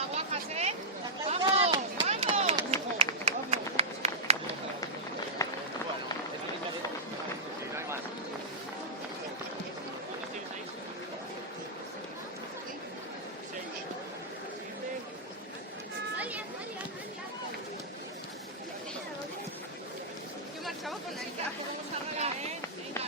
caguajas, ¿eh? ¡Vamos! ¡Vamos! Yo marchaba con el que vamos a regar, ¿eh? Venga.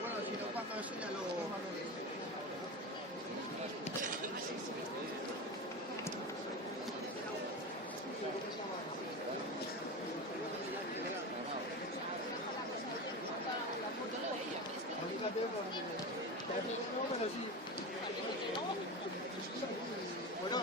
Bueno, si no, cuando eso ya lo... Bueno,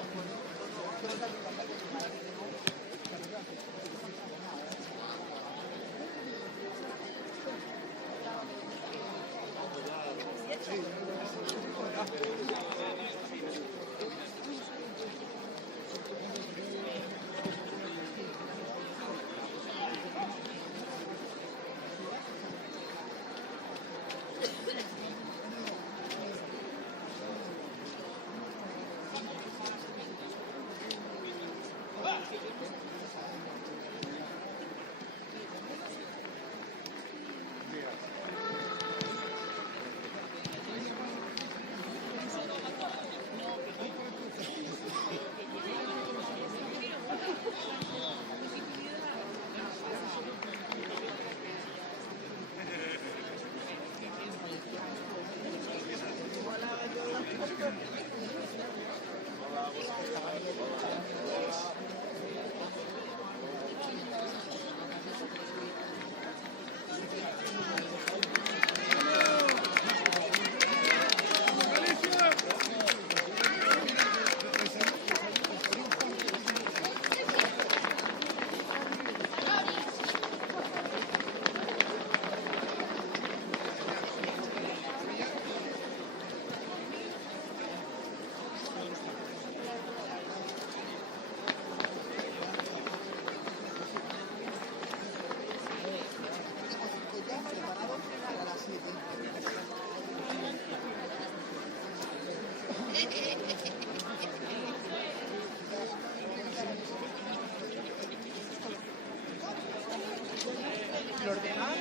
los demás...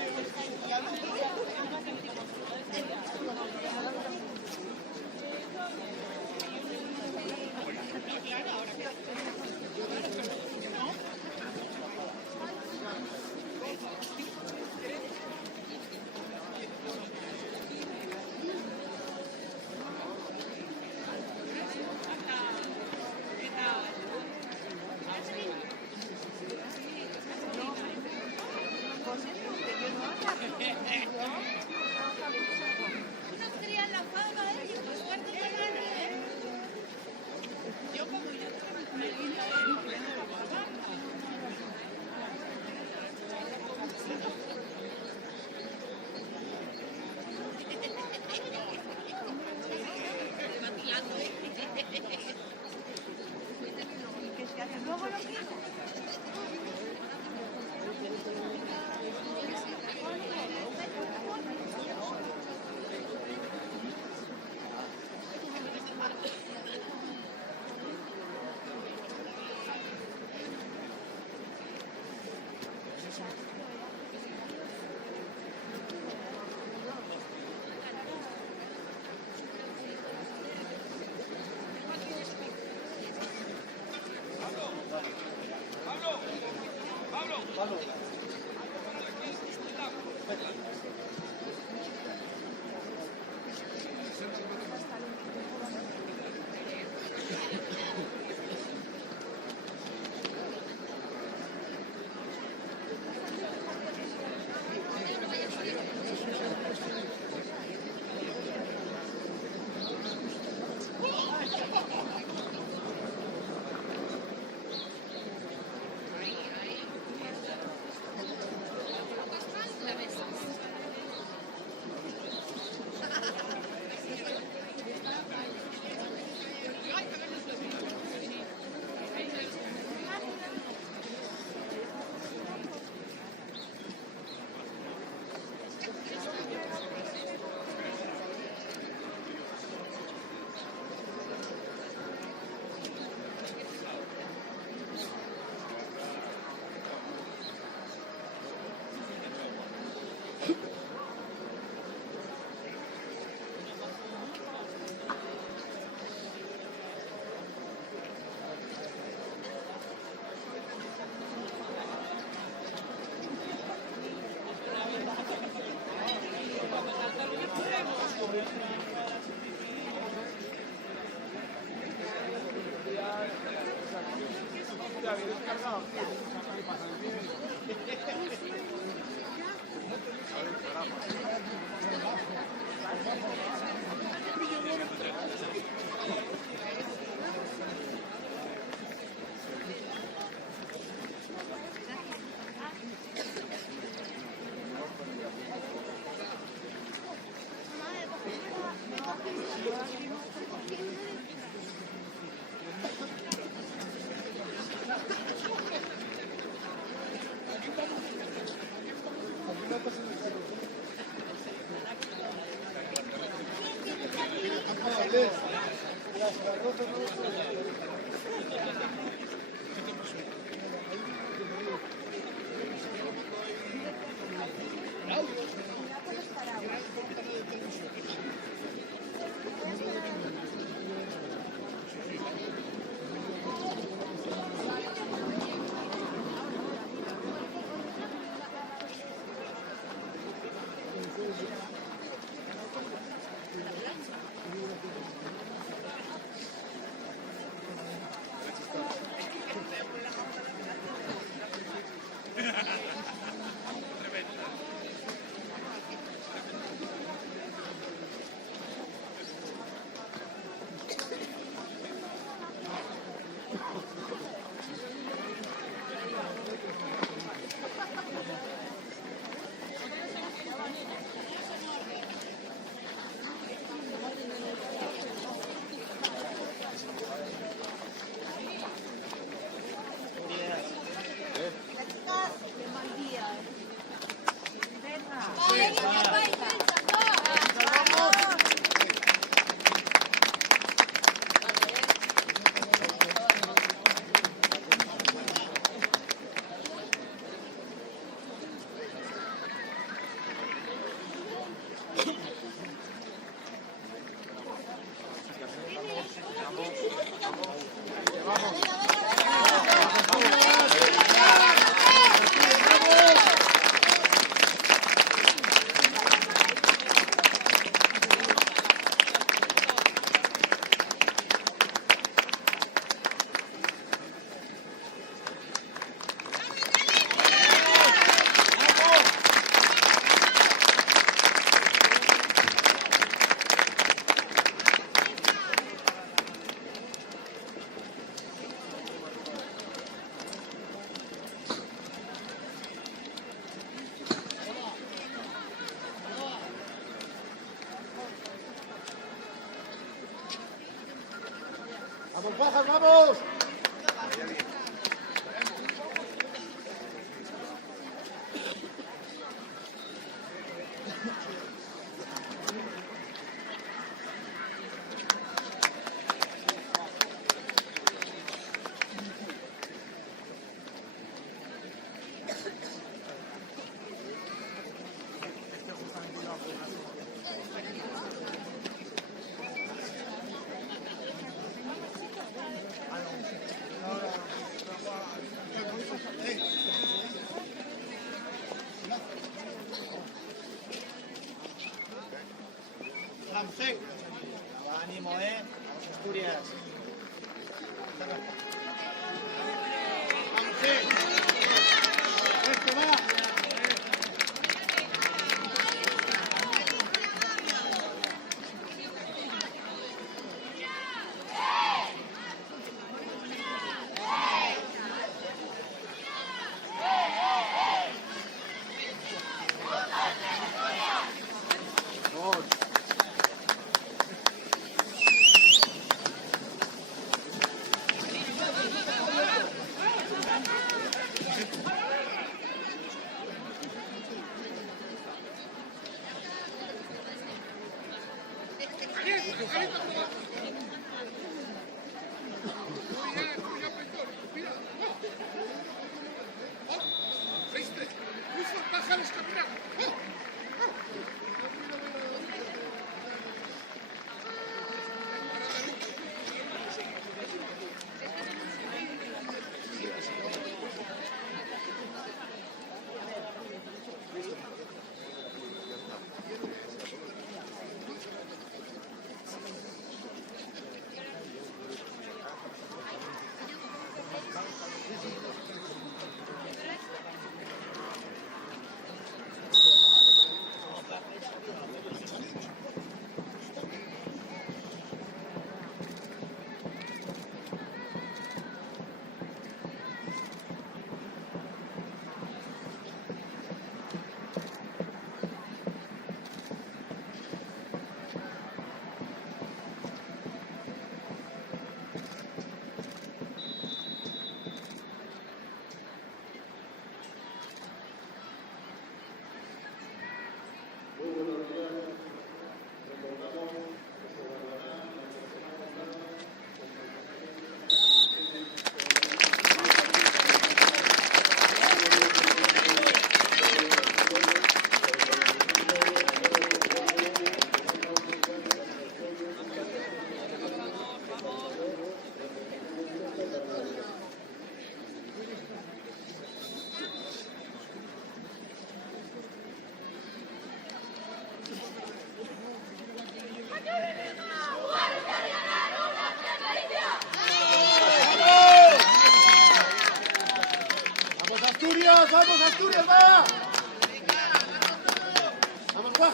¡Vamos, Pajas, vamos! Ramsey. Ánimo, Asturias. Ramsey. Esto va.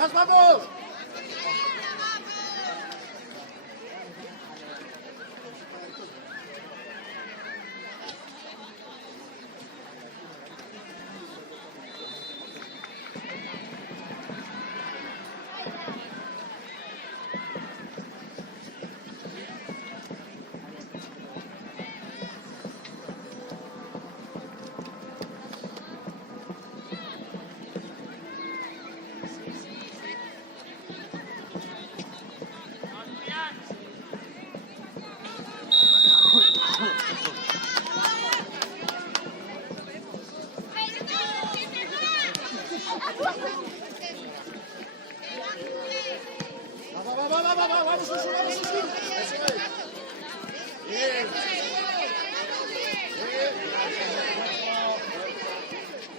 ¡Más, vamos! Vamos, Susi, vamos, Susi. Eso es. Bien.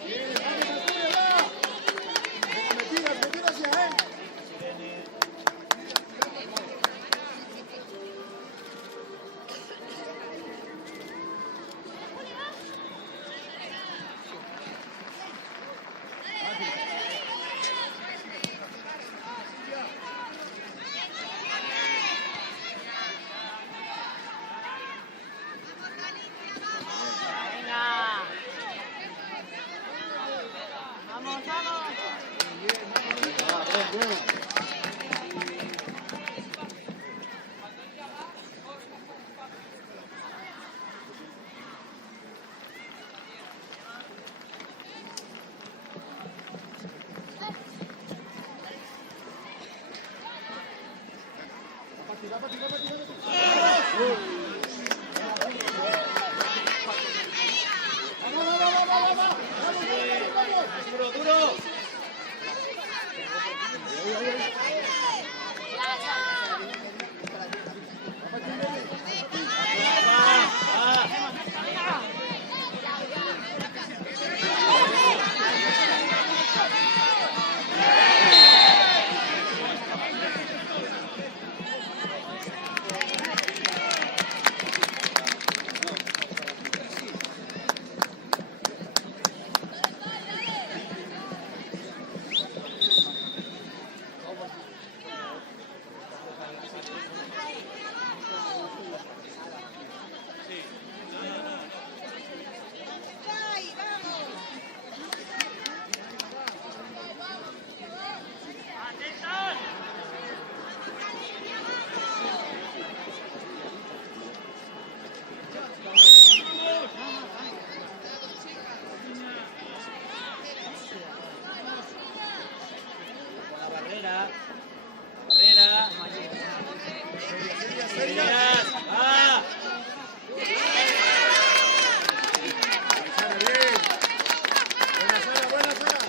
Bien, vamos, Asturias, va. Metidas ya, ¿eh? Duro, duro. Barrera. Serias. ¡Ah! Sara, bien. Buena, Sara, buena, Sara.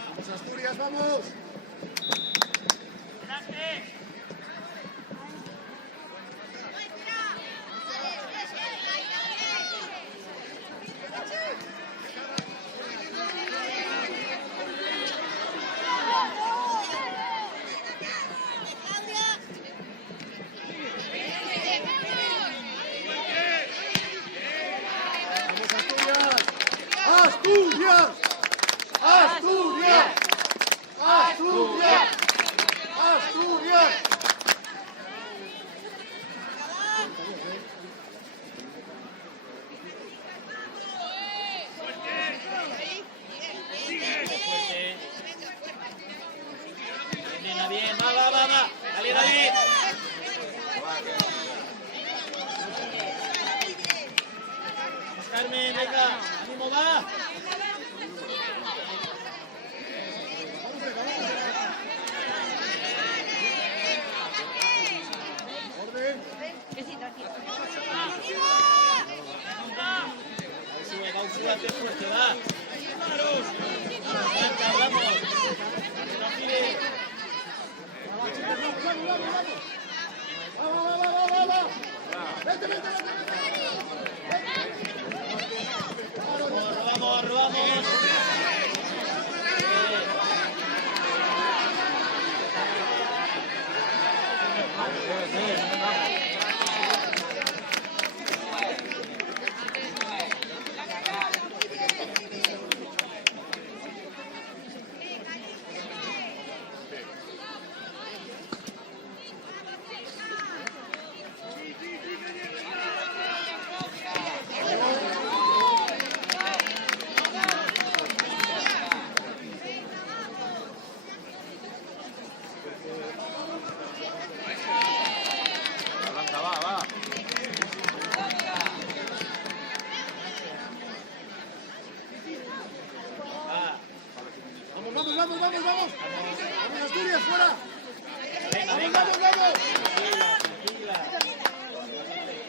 Vamos, Asturias, vamos. ¡Asturias! ¡Asturias! ¡Asturias! ¡Asturias! Bien, va. Dale, David. Carmen, venga, ánimo, va. Orden. Cáusula, fuerte, va. Vamos. No gire. Vamos. Vamos, vamos, vamos, vamos. Vamos, Asturias, fuera. Venga, Vamos, venga. vamos, vamos. Tranquila, tranquila.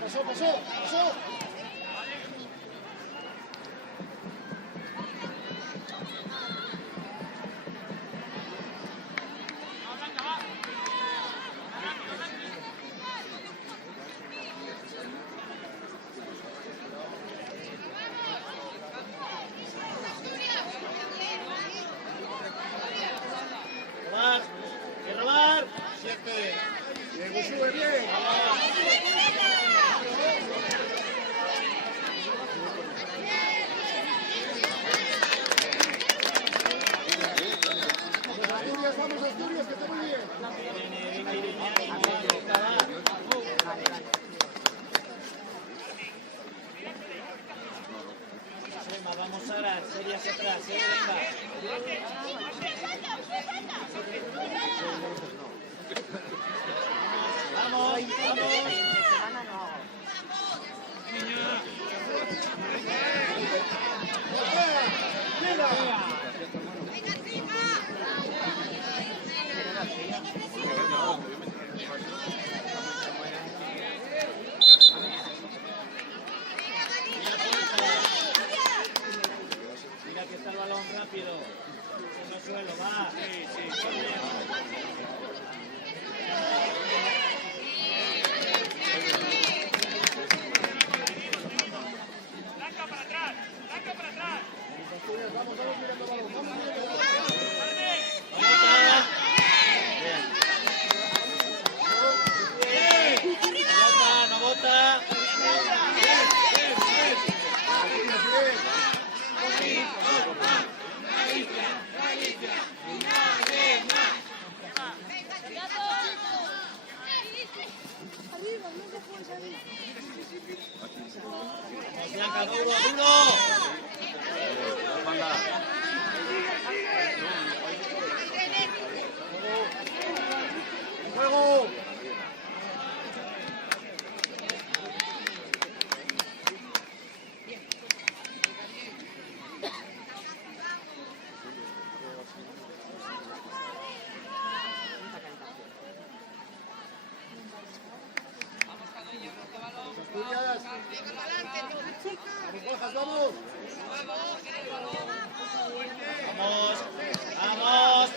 Pasó, pasó, pasó. Robar, que robar. Bien, sube bien. Asturias, vamos, Asturias, que está muy bien. Vamos ahora, serie hacia atrás, venga. Vamos, vamos. Mira que está el balón rápido. No suelo, va. Sí, sí. No bota. Blanca, duro, duro. ¡Juego! Asturias. Vamos, bajas, vamos. Vamos, vamos.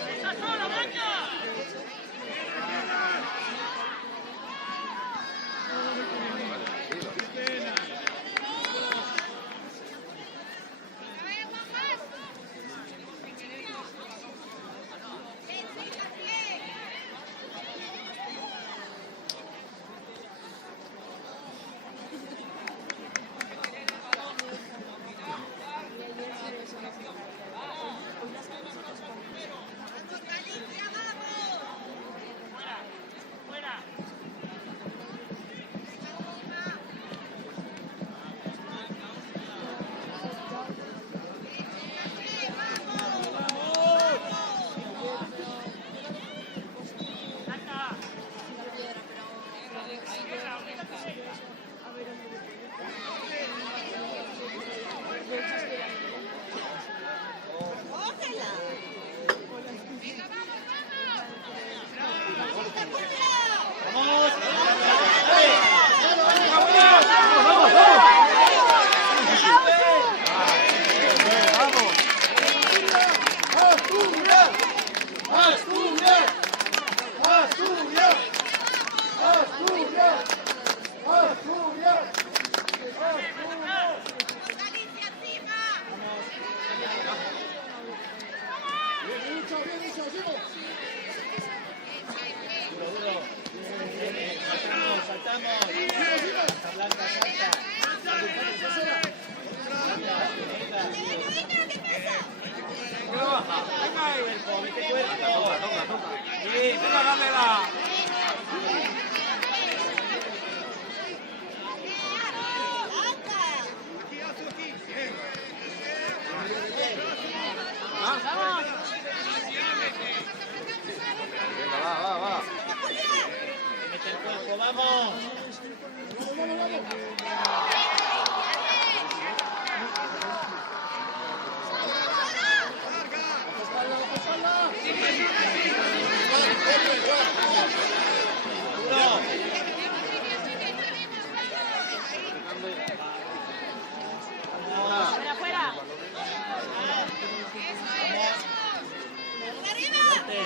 Cuerpo, mete cuerpo. Toca. Sí, venga, dámela. Venga, va. Mete el cuerpo, vamos. Duro. Afuera. Fuerte.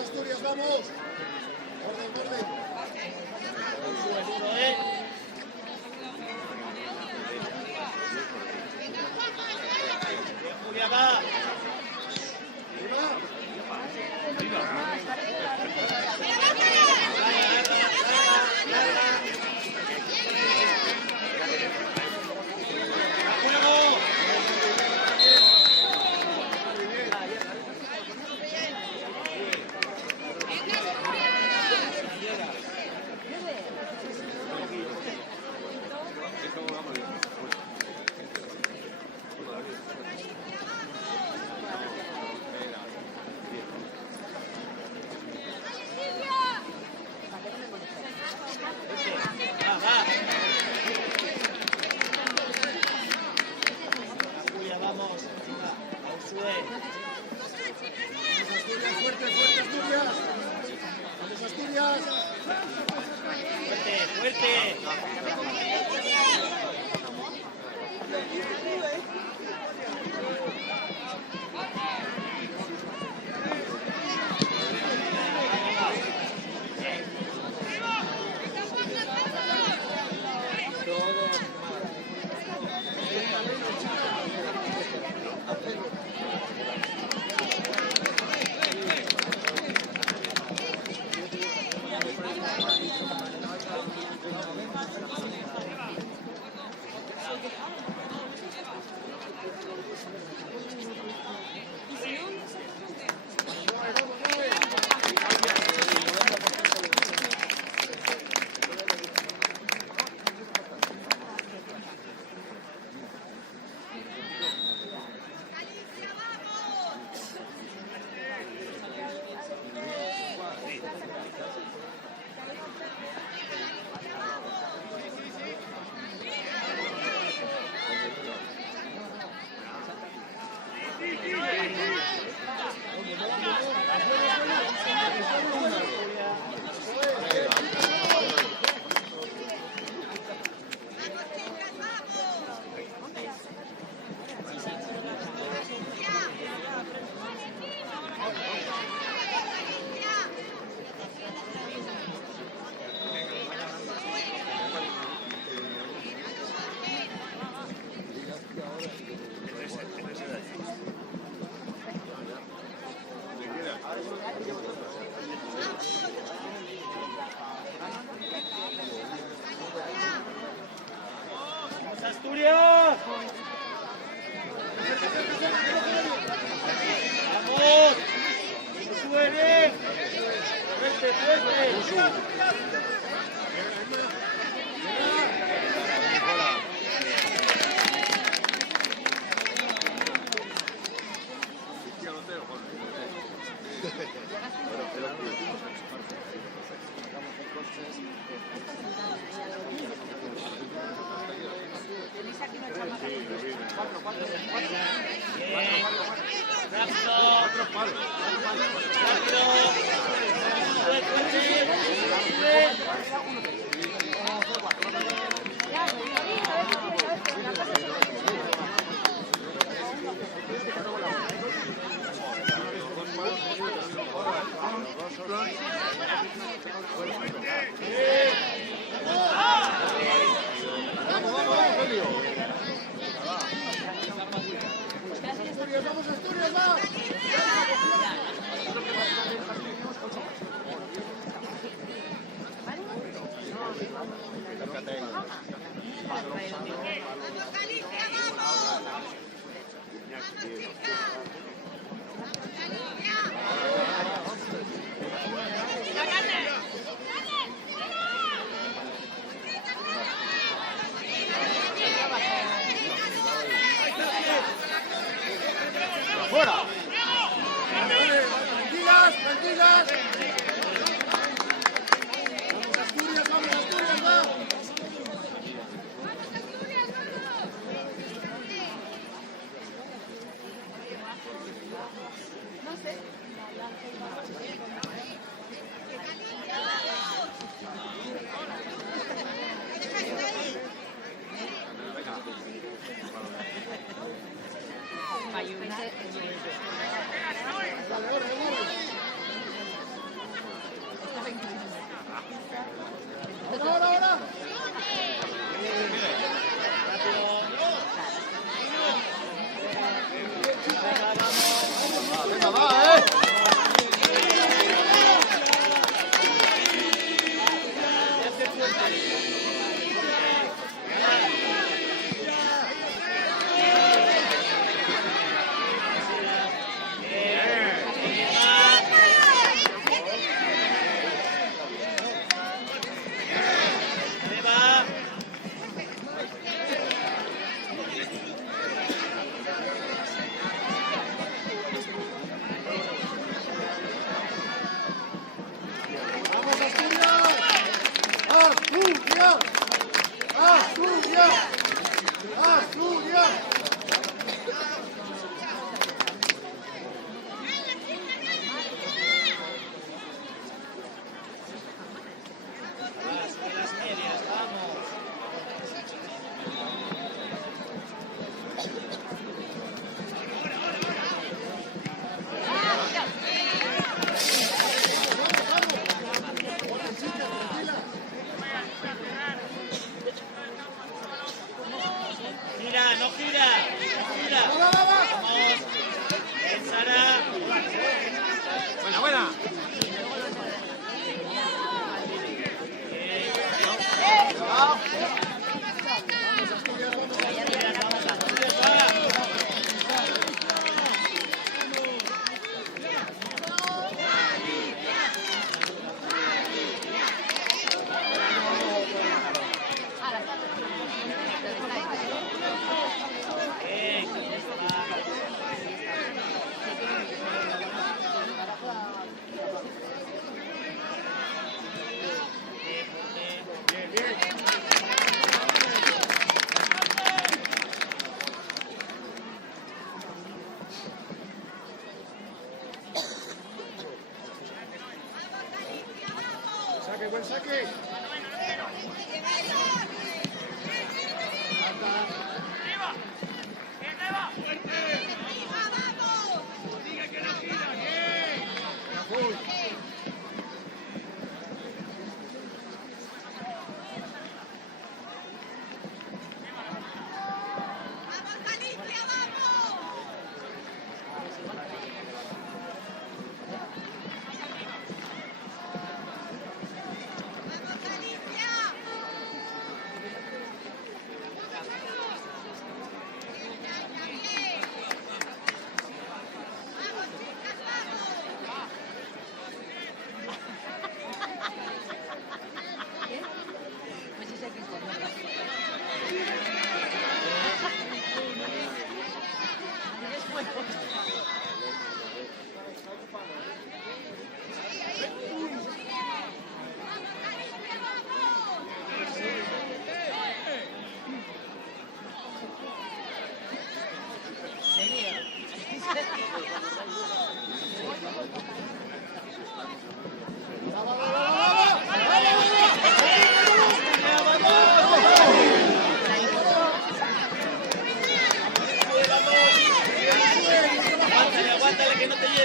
Asturias, vamos. Orden. Julia, va.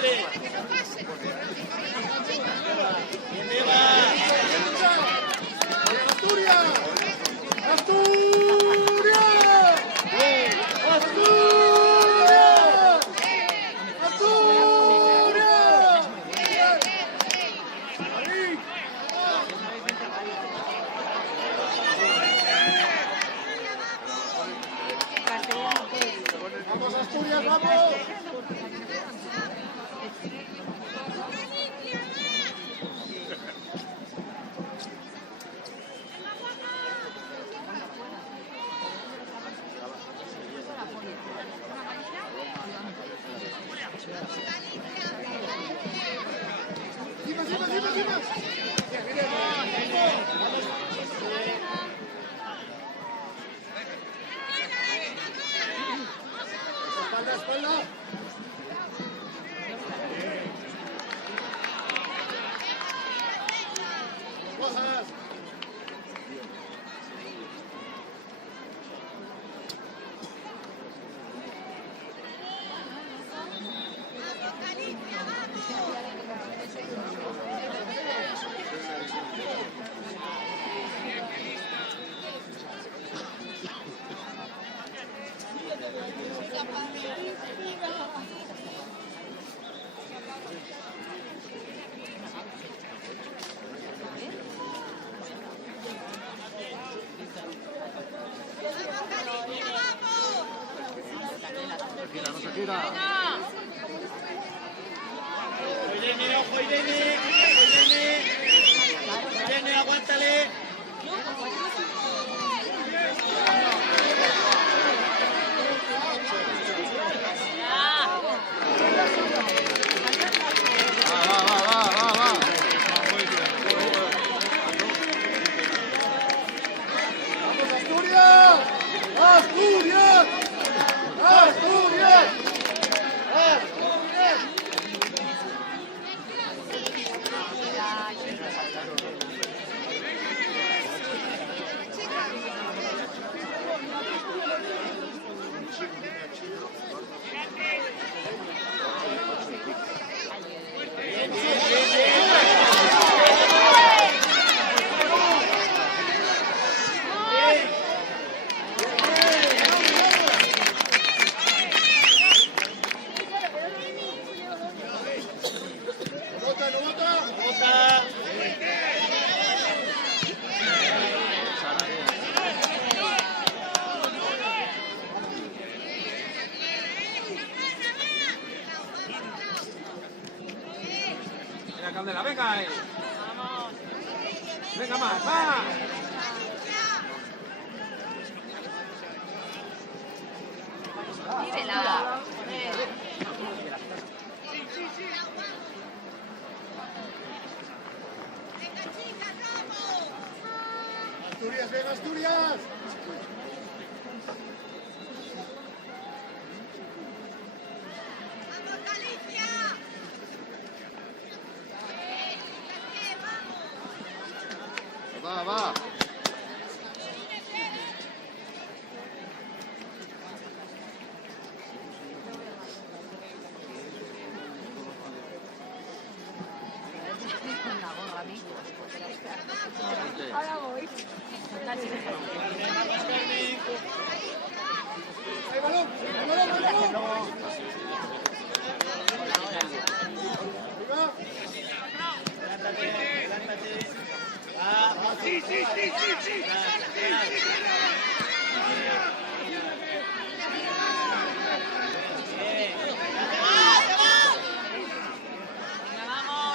debe. Bien, Eva. ¡Asturias! ¡Asturias! ¡Vamos, Asturias, vamos! Espalda, espalda. Cosas. No se gira. Irene, ojo, Irene. Irene, aguántale. Va. ¡Vamos, Asturias! ¡Asturias! ¡Asturias! ¡Asturias! Venga, Candela, venga ahí. Venga más, va. Mírela. ¡Asturias, venga, Asturias! Va. Ahora voy. ¡Hay balón!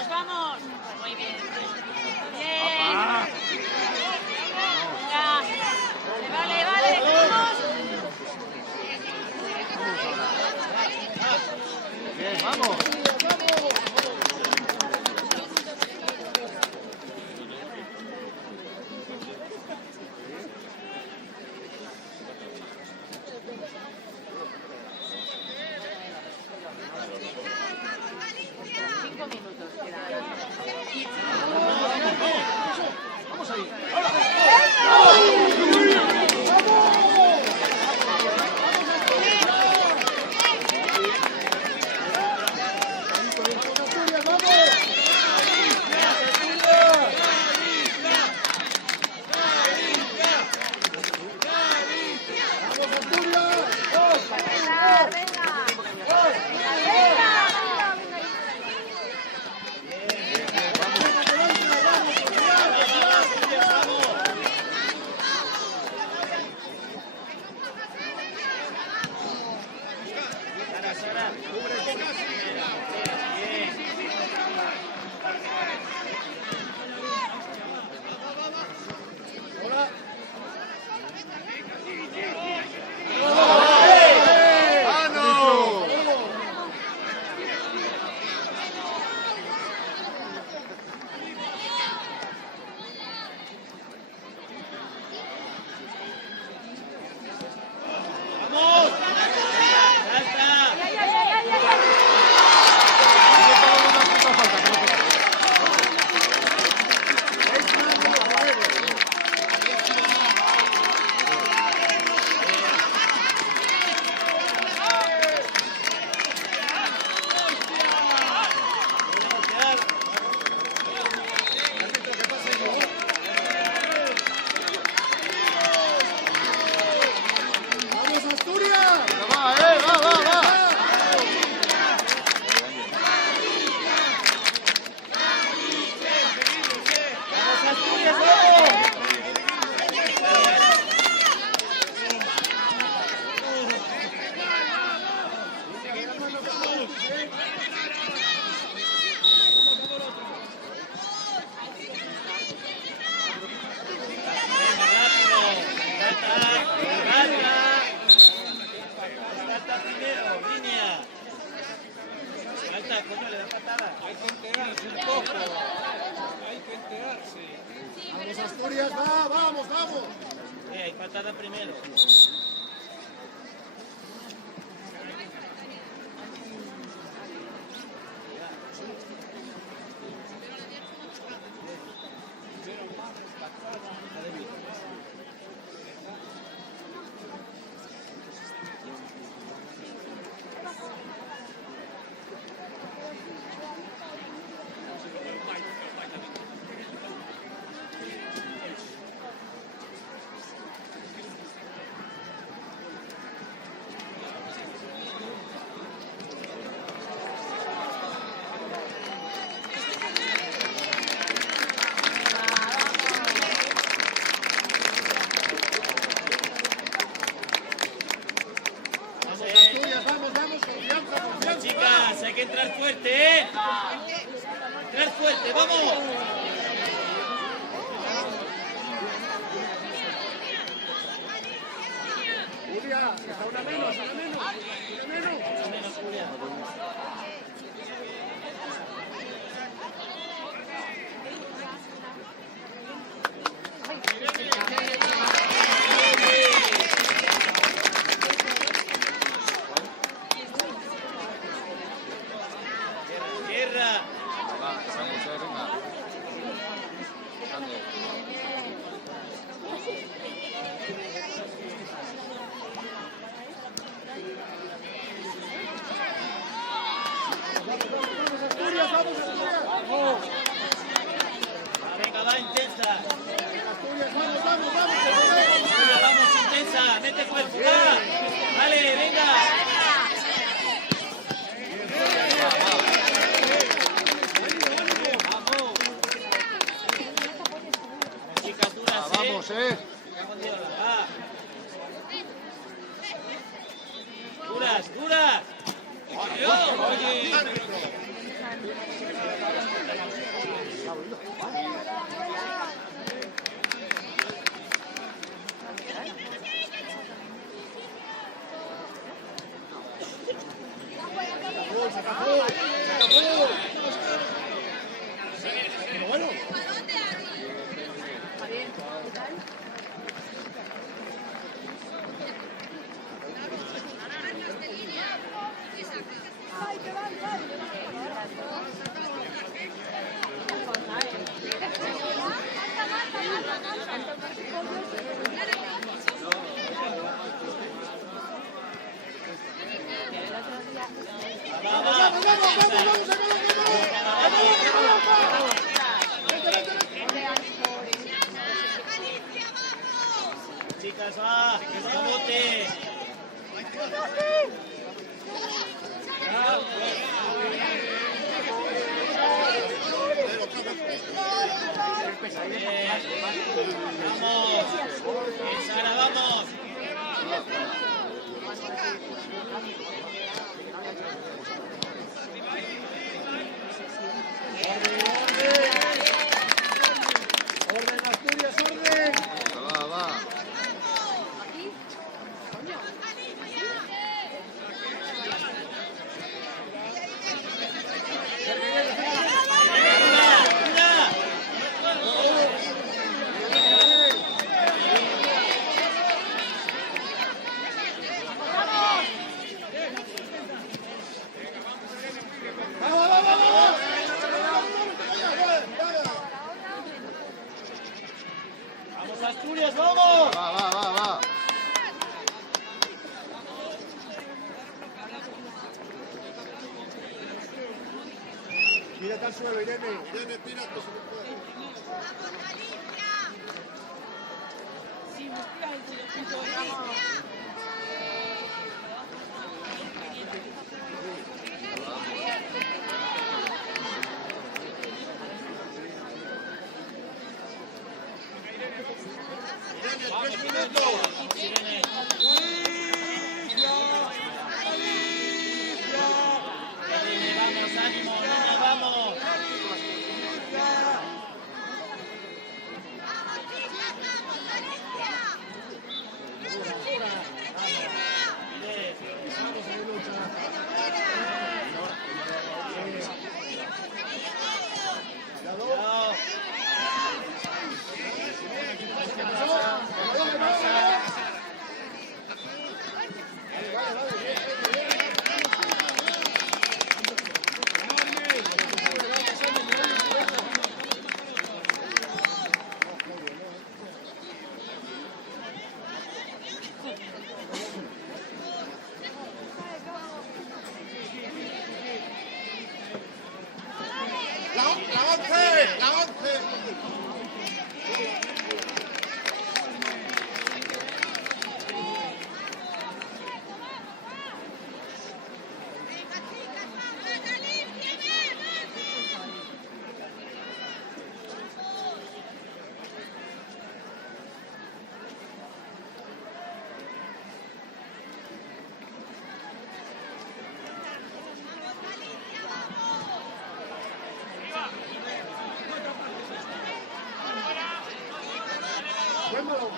Vamos. Muy bien. Vale. ¡Vamos! ¡Vamos ahí! ¡Vamos! Vamos, Asturias, va, vamos, vamos. Hay patada primero. Chicas, hay que entrar fuerte, ¿eh? Entrar fuerte, ¡vamos! Julia, está una menos, una menos. Una menos, Julia. Venga, va intensa. Vamos, intensa. Mete fuerza. Vale, venga. Chicas duras, Vamos, Duras, duras. Oye. Chicas, va, que se bote. Vamos, Sara, vamos. Tírate al suelo, Irene. Irene, tírate. Sí, me tiras el teléfono. Vamos, ánimo, niña, vamos. La 11. Vémoslo.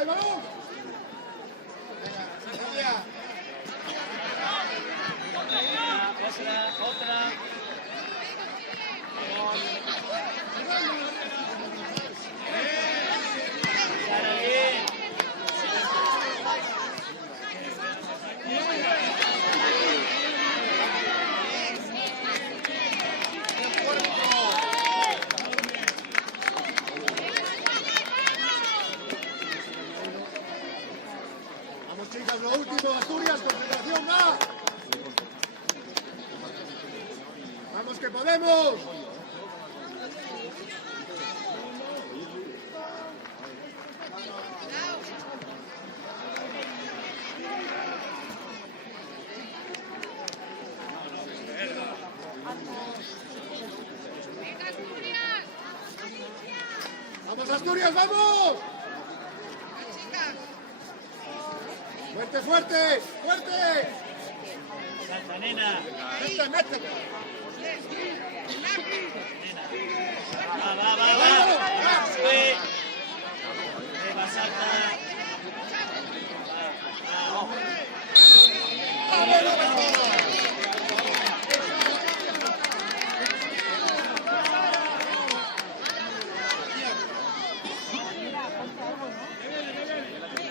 ¡El balón! Otra. Vamos, chicas, lo último, Asturias, concentración, va. ¡Vamos que podemos! ¡Vamos, Asturias, vamos! ¡Fuerte, fuerte! ¡Fuerte! Salta, nena. ¡Mete! Va. Sí. Va, salta.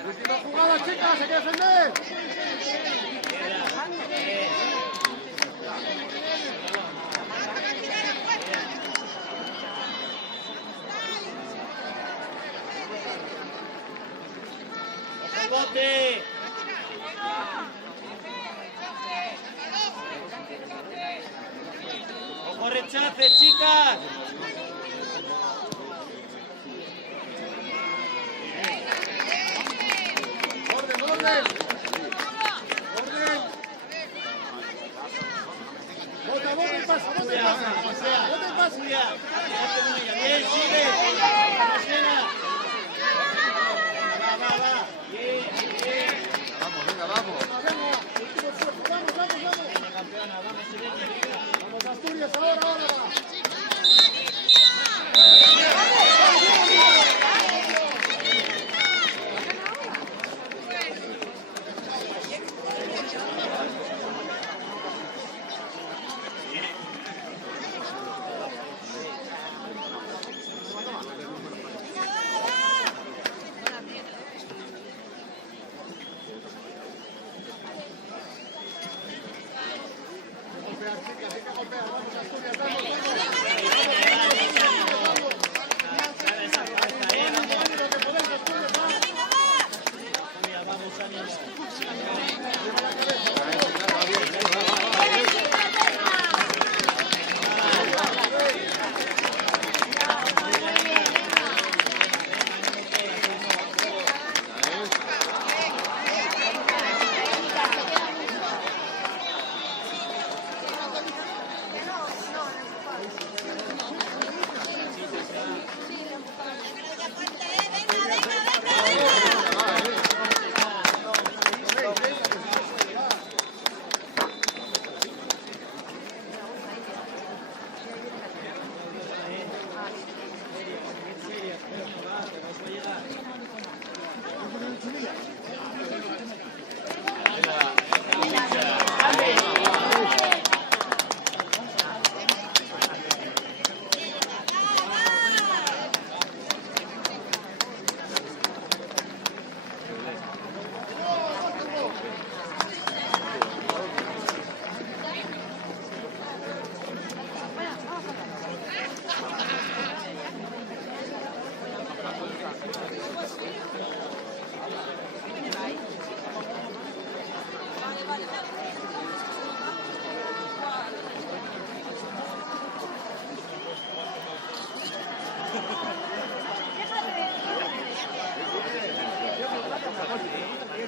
¡Última jugada, chicas! ¡Hay que defender! ¡Bote! ¡Ojo, rechace, chicas! ¡Orden! ¡Bota y pasa! ¡Bota y pasa! Bien, sigue. Va. Bien. Vamos, venga, vamos. ¡Último esfuerzo! ¡Vamos! Campeona, vamos, Irene. ¡Vamos, Asturias! ¡Ahora!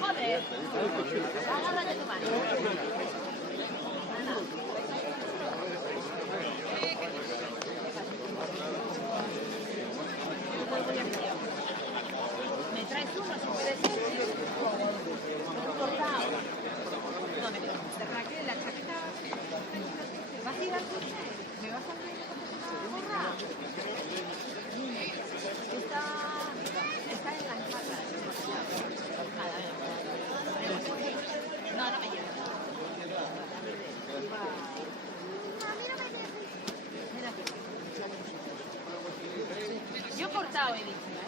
Joder. Agárrate tu mano. ¿Me traes uno si puede ser? Cortado. No, me quedo. La chaqueta. ¿Vas a ir al coche? ¿Me vas a traer una gorra? Está en la casa. No, no me lleves. Mira aquí. Yo he cortado, he dicho, ¿eh?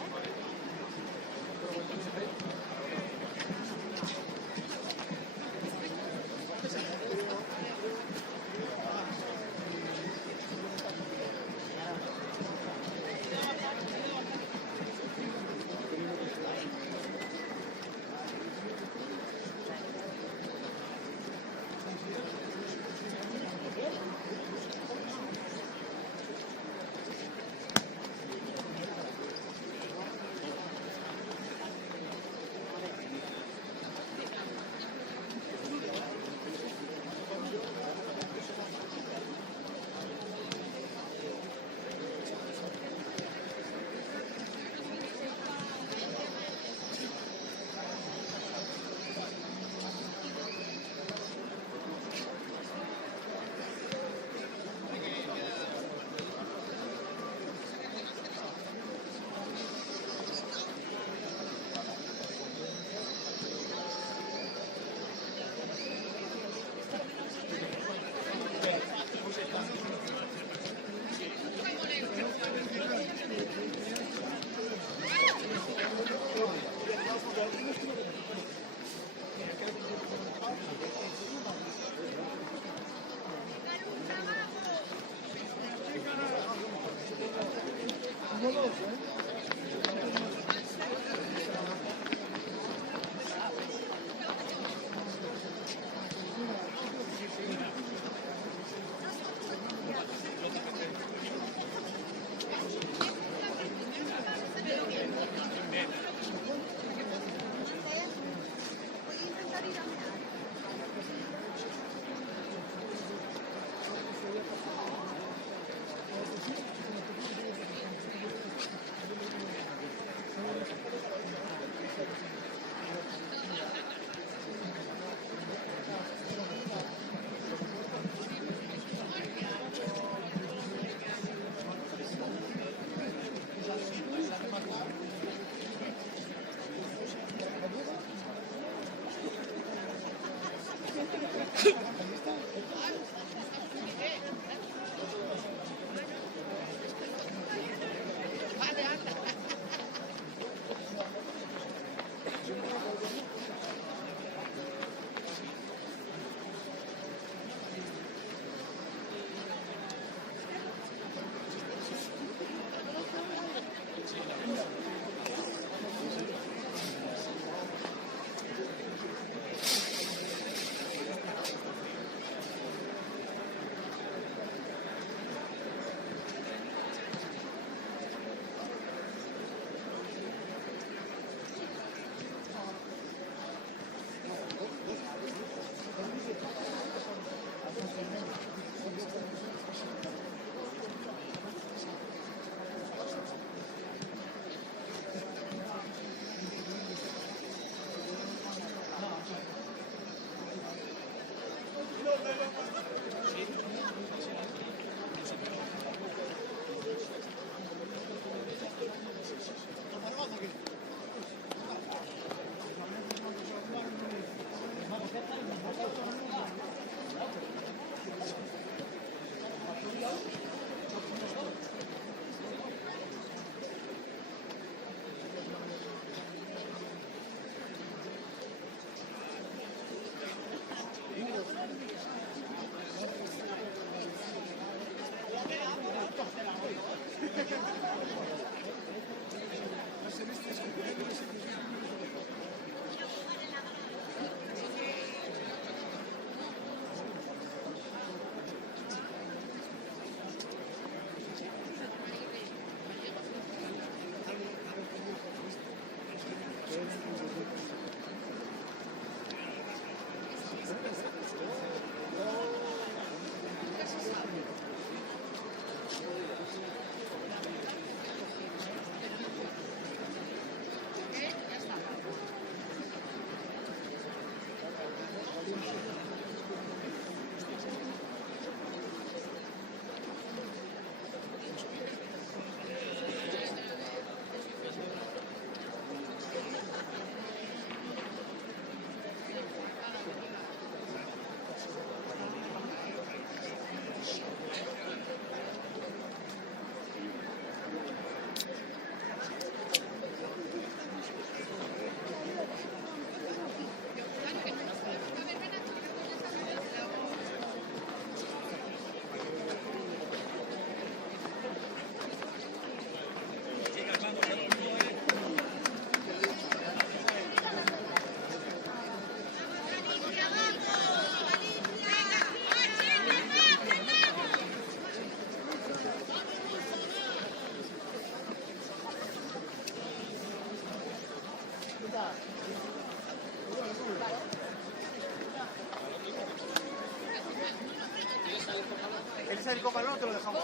El salir con balón te lo dejamos.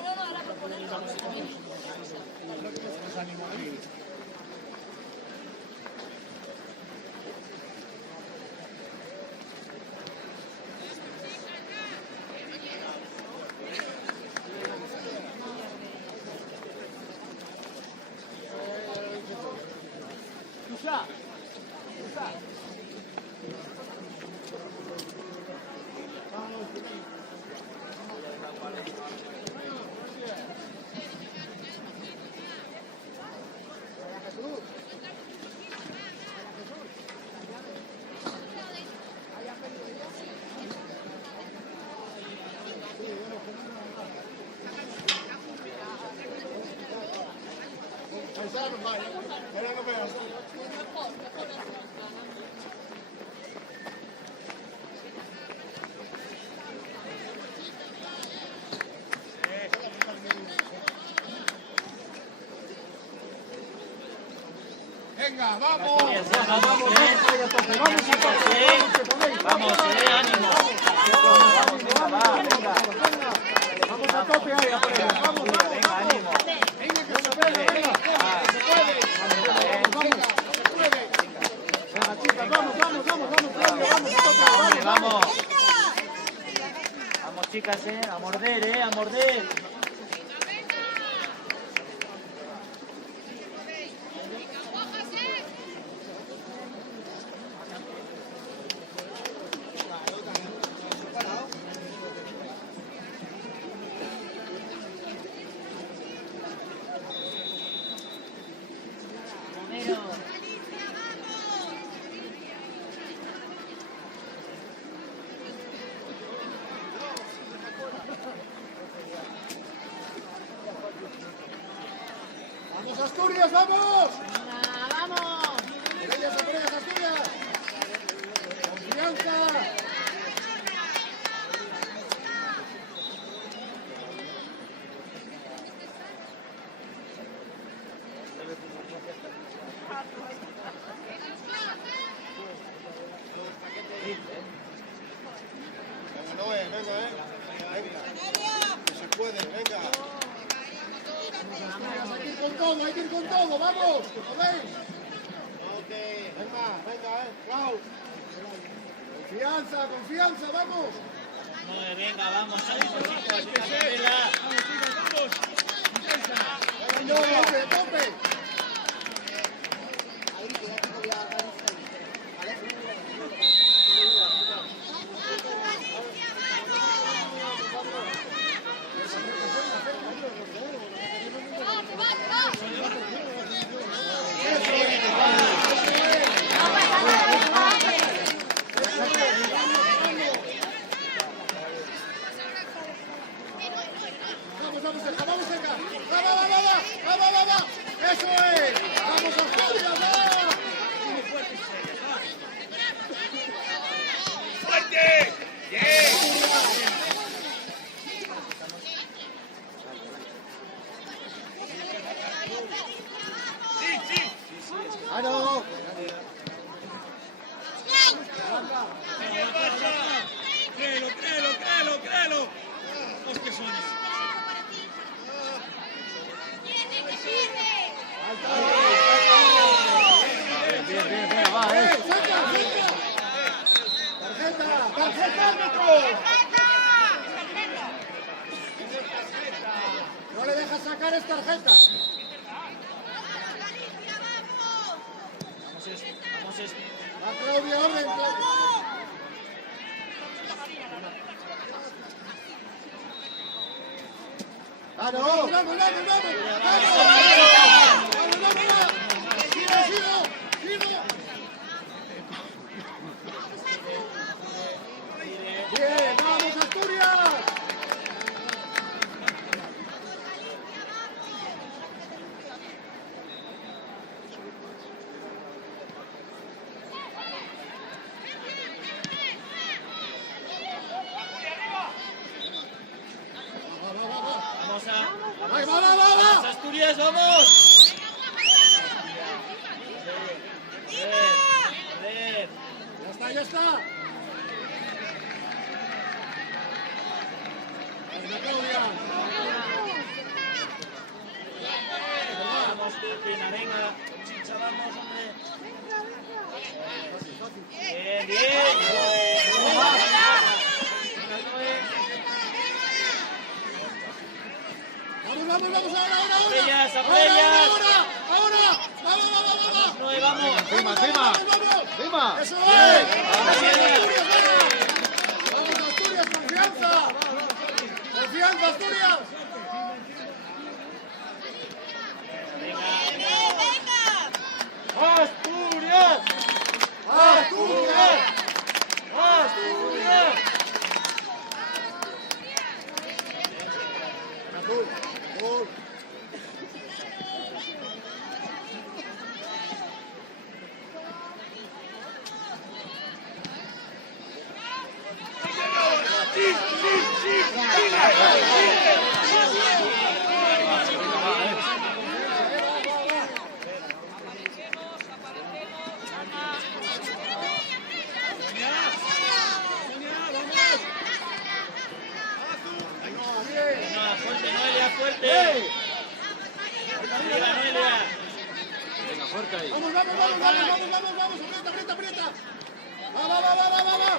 Venga, vamos. Vamos, ánimo. Vamos a tope ahí, vamos, venga, ánimo. Venga, que se puede, venga. Venga, chicas, vamos. Vamos, chicas, a morder, a morder. ¡Vamos, Asturias, vamos! ¡Vamos! ¡Ellas, Asturias! ¡Confianza! Venga, se puede, venga. Hay que ir con todo, vamos, ¿podéis? Venga, Clau. Confianza, vamos. Venga, vamos, ¡Tope! ¡Vamos! ¡Eso es! ¡Vamos a Asturias! ¡Fuerte! Sí. ¡Ah, no! Créelo. Hostia, Sonia. Bien, va, ¡Tarjeta, árbitro! No le dejas sacar, es tarjeta. A Claudia, orden, Claudia. ¡Ah, no! ¡Vamos! ¡Sigo! ¡Bien! ¡Vamos, Asturias! ¡Vamos, Asturias, vamos! Ya arriba. Chicha, vamos, hombre. Bien, bien. Vamos, ahora. Apellas. Ahora. Vamos. Noé, vamos. Encima. Eso es. Vamos, Asturias, confianza. Confianza, Asturias. Gol. Fuerte. Arriba, Noelia. Venga, fuerte ahí. Vamos. Aprieta. Va.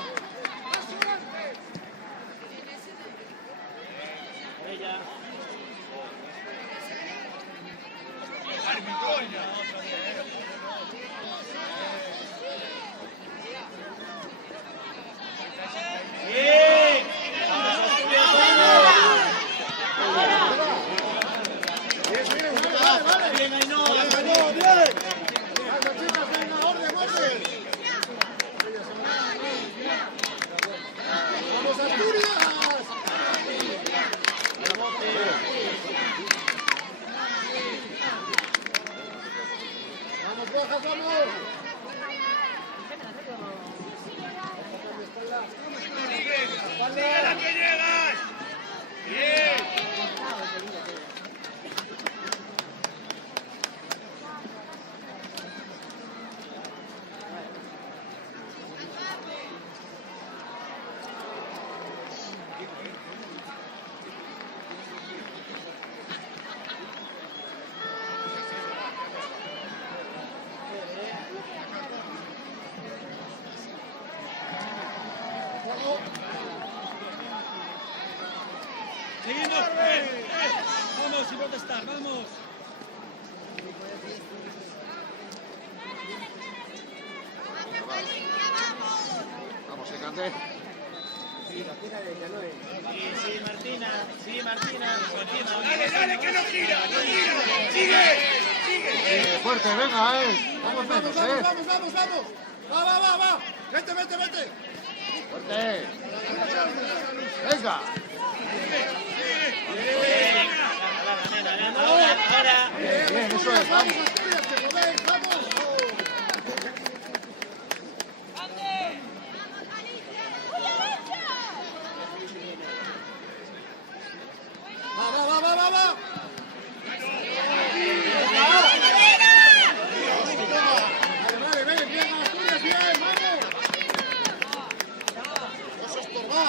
Ella. Bien. Bien, Ainhoa. ¡Vamos, Asturias! ¡Vamos, Rojas, vamos! ¡Sigue la que llegas! ¡Bien! Seguimos. Vamos, sin protestar, vamos. Vamos, Cande. Sí, Martina. Dale, que no gira. Sigue. Fuerte, venga, Vamos menos, ¡Vamos! ¡Va! ¡Vete! Fuerte. Venga. Ahora. Bien, eso es. ¡Vamos, Asturias, que podéis! ¡Vamos! ¡Va! Vale, bien, Asturias, bien, vamos. No se estorba.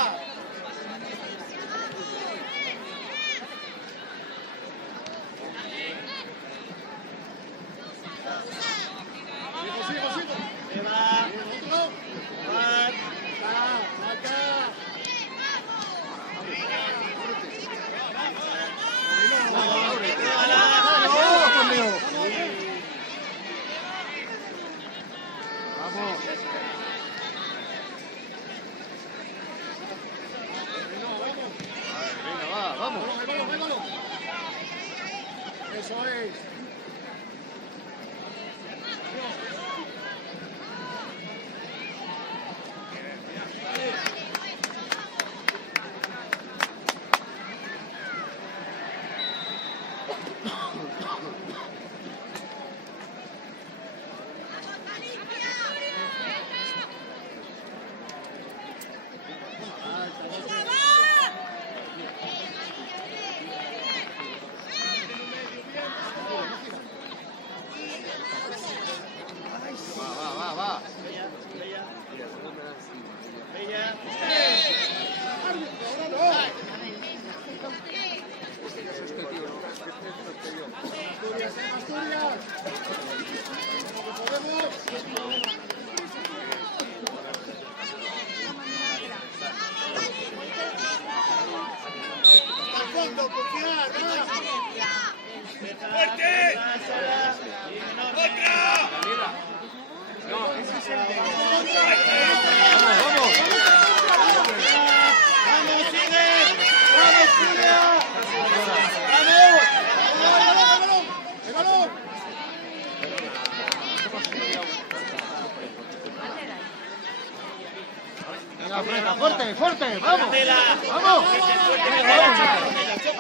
Venga, aprieta, fuerte, fuerte, vamos. Tócatela. Vamos. Que te suelte mejor.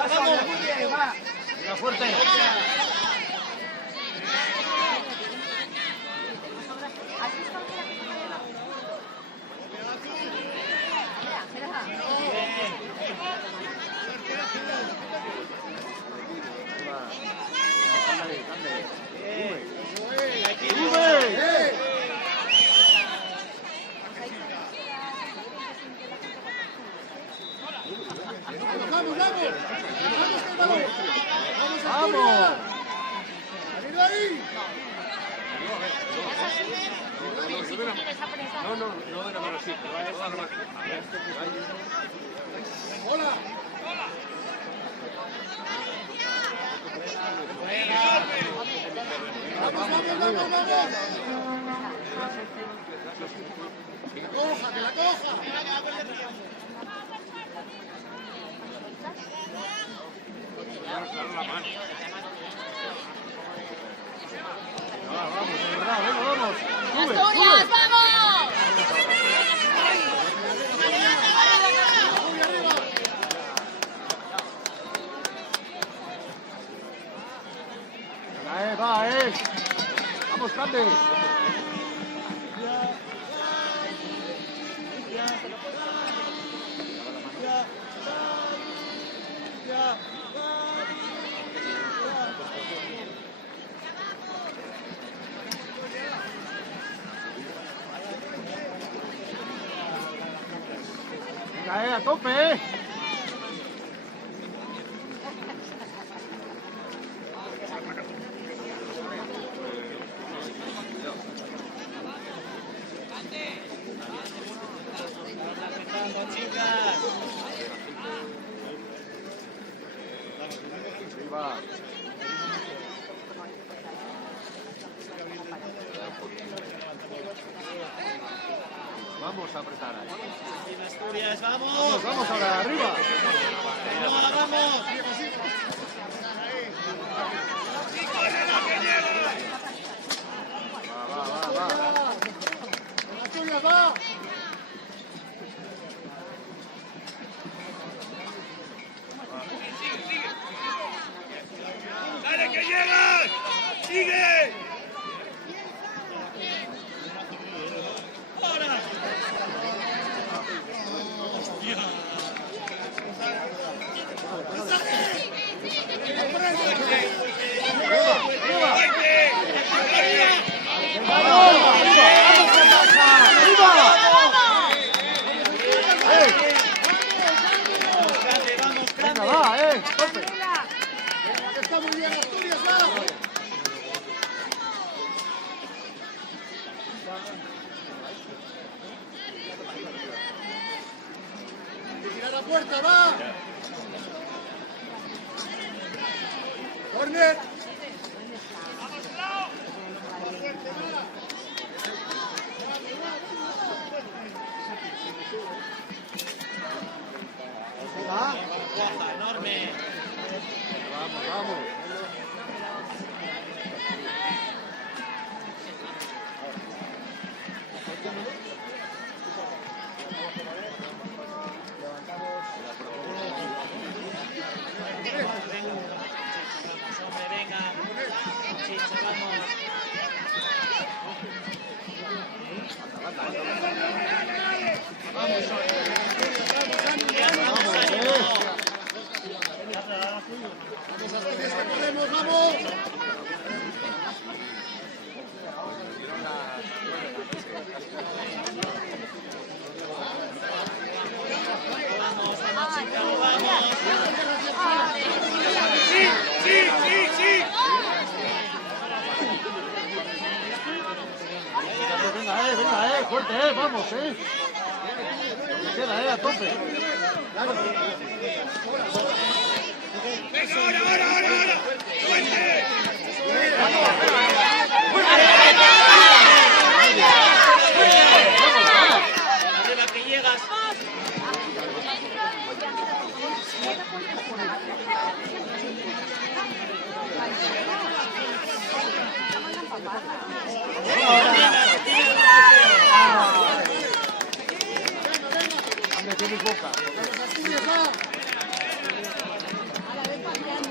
Vamos. Venga, fuerte. Aquí está la que Vamos, vamos. Vamos, que el balón. Vamos, Vamos. ¡Salir de ahí! ¡Hola! ¡Vamos, vamos, vamos, vamos! ¡Que la coja, que la coja! Vamos, de verdad, venga, vamos. Sube, ¡Asturias, sube. vamos! Venga, va, Vamos, Cande. Venga, a tope, Chicas. Ahí va. Vamos a apretar ahí. En Asturias, vamos. Vamos, vamos ahora, arriba. Venga, vamos. Va. ¡Asturias, va! ¡Dale, que llegas! ¡Sigue! ¡Ahora! ¡Hostia! ¡Fuerte! Grande, vamos, grande. Venga, va, tope. Que está muy bien, Asturias, va! ¡Tira la puerta, va! ¡Corner! Guapa, enorme. Vamos. Hombre, venga. Chicha, vamos. Vamos, ánimo. ¡Vamos, Asturias, que podemos, vamos! Vamos, chica, vamos. ¡Sí, sí, sí, sí! Venga, fuerte, vamos, Me queda, a tope. ¡Venga, ahora! ¡Fuerte! Arriba que llegas. mis bocas. Vamos, Asturias, va. A la vez paseando.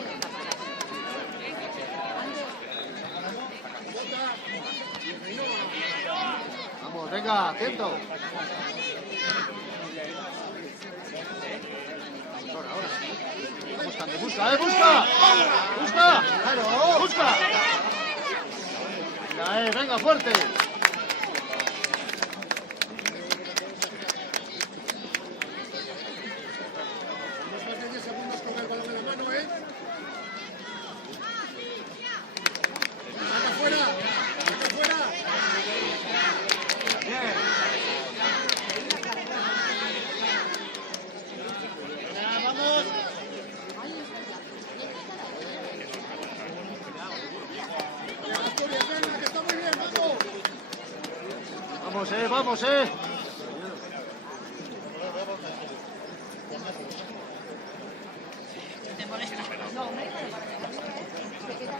Vamos, venga, atento. Ahora. Busca, busca. Busca. Claro, busca. Venga, fuerte. Más de 10 segundos con el balón en la mano, ¿eh? ¡Saca fuera! ¡Saca fuera! Bien. Vamos. Asturias, venga, que está muy bien, vamos. Vamos. ¿Te molesta? No, hombre, se queda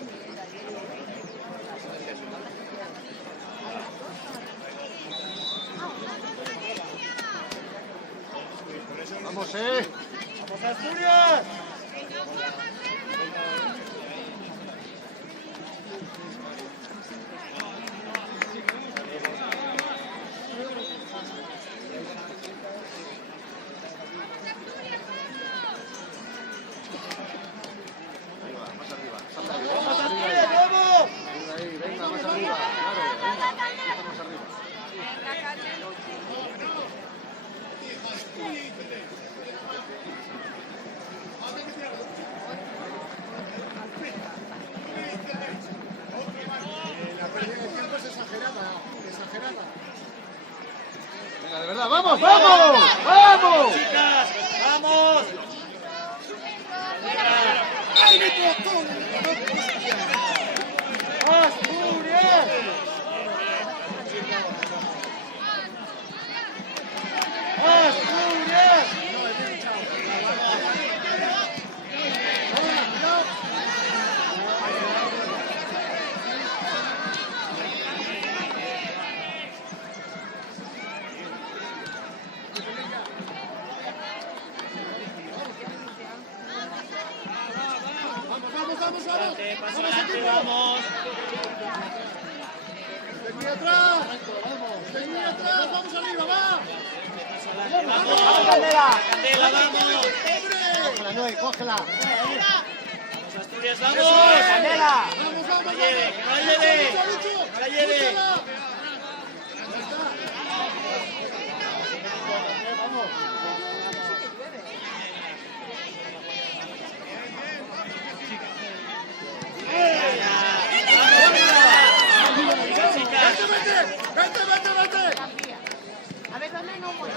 Vamos, Vamos, Asturias. Más arriba. Vamos, Asturias, vamos. Ahí, venga, más arriba. Claro, venga, más arriba. La pérdida de tiempo es exagerada. Venga, de verdad, ¡vamos! Chicas, vamos. ¡Asturias! ¡Asturias! Vamos. Paso adelante, vamos. Muy atrás. Vamos arriba, va. Vamos, Candela, vamos. ¡Hombre! Cógela. Vamos, Asturias, vamos. Candela. No la lleve. Vete. A ver, ¿dónde no muere?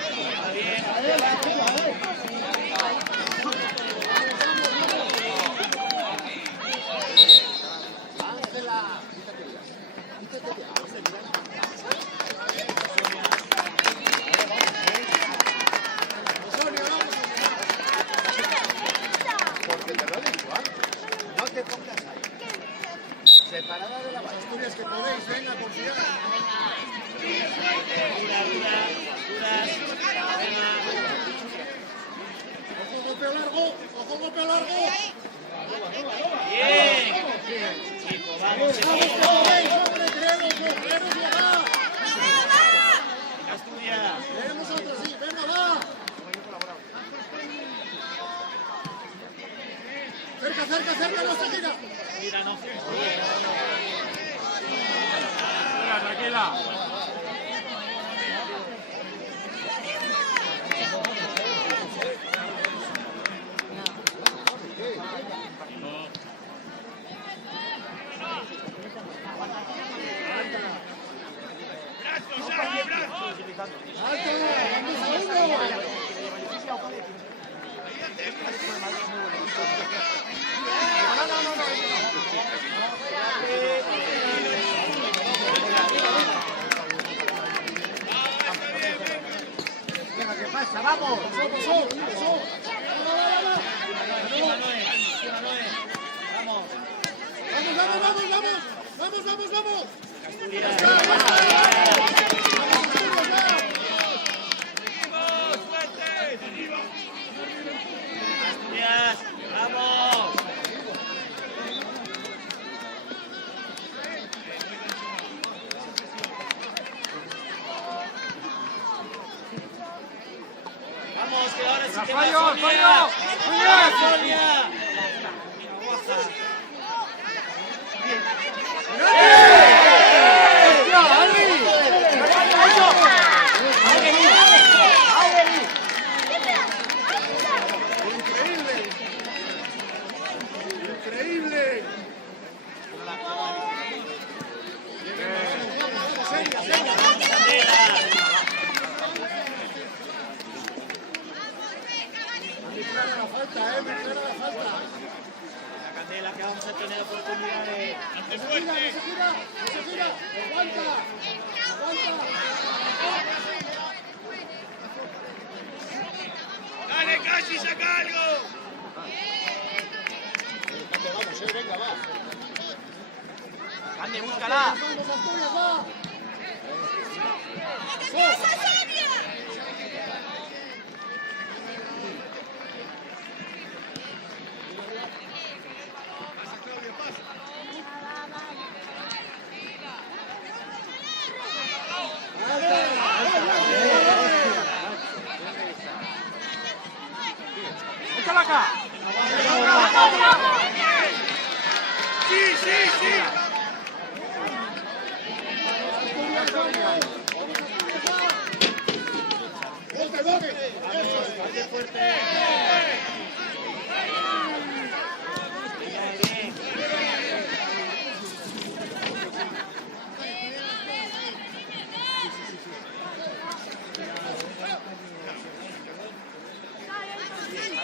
Porque te lo he dicho antes. No te pongas ahí. Separada de la base. Asturias, que podéis, venga, confiad. Ojo, golpe largo. Bien. Chico, vamos. Vamos, que podéis, hombre, queremos llegar. Asturias. Queremos otra, sí, venga, va. Cerca, no se gira. Mira, no. Tranquila. ¡Alto! ¡Vamos a uno! Venga, ¿qué pasa? ¡Vamos! ¡Pasó! ¡Vamos! sistema fallo, Sonia. fallo. Muy bien. Sonia. Increíble. La Candela que vamos a tener oportunidad de... ¡Ante fuerte! ¡Dale, Casi, saca algo! Vamos, venga, va. Ande, búscala. Búscala acá. ¡Sí, sí, sí!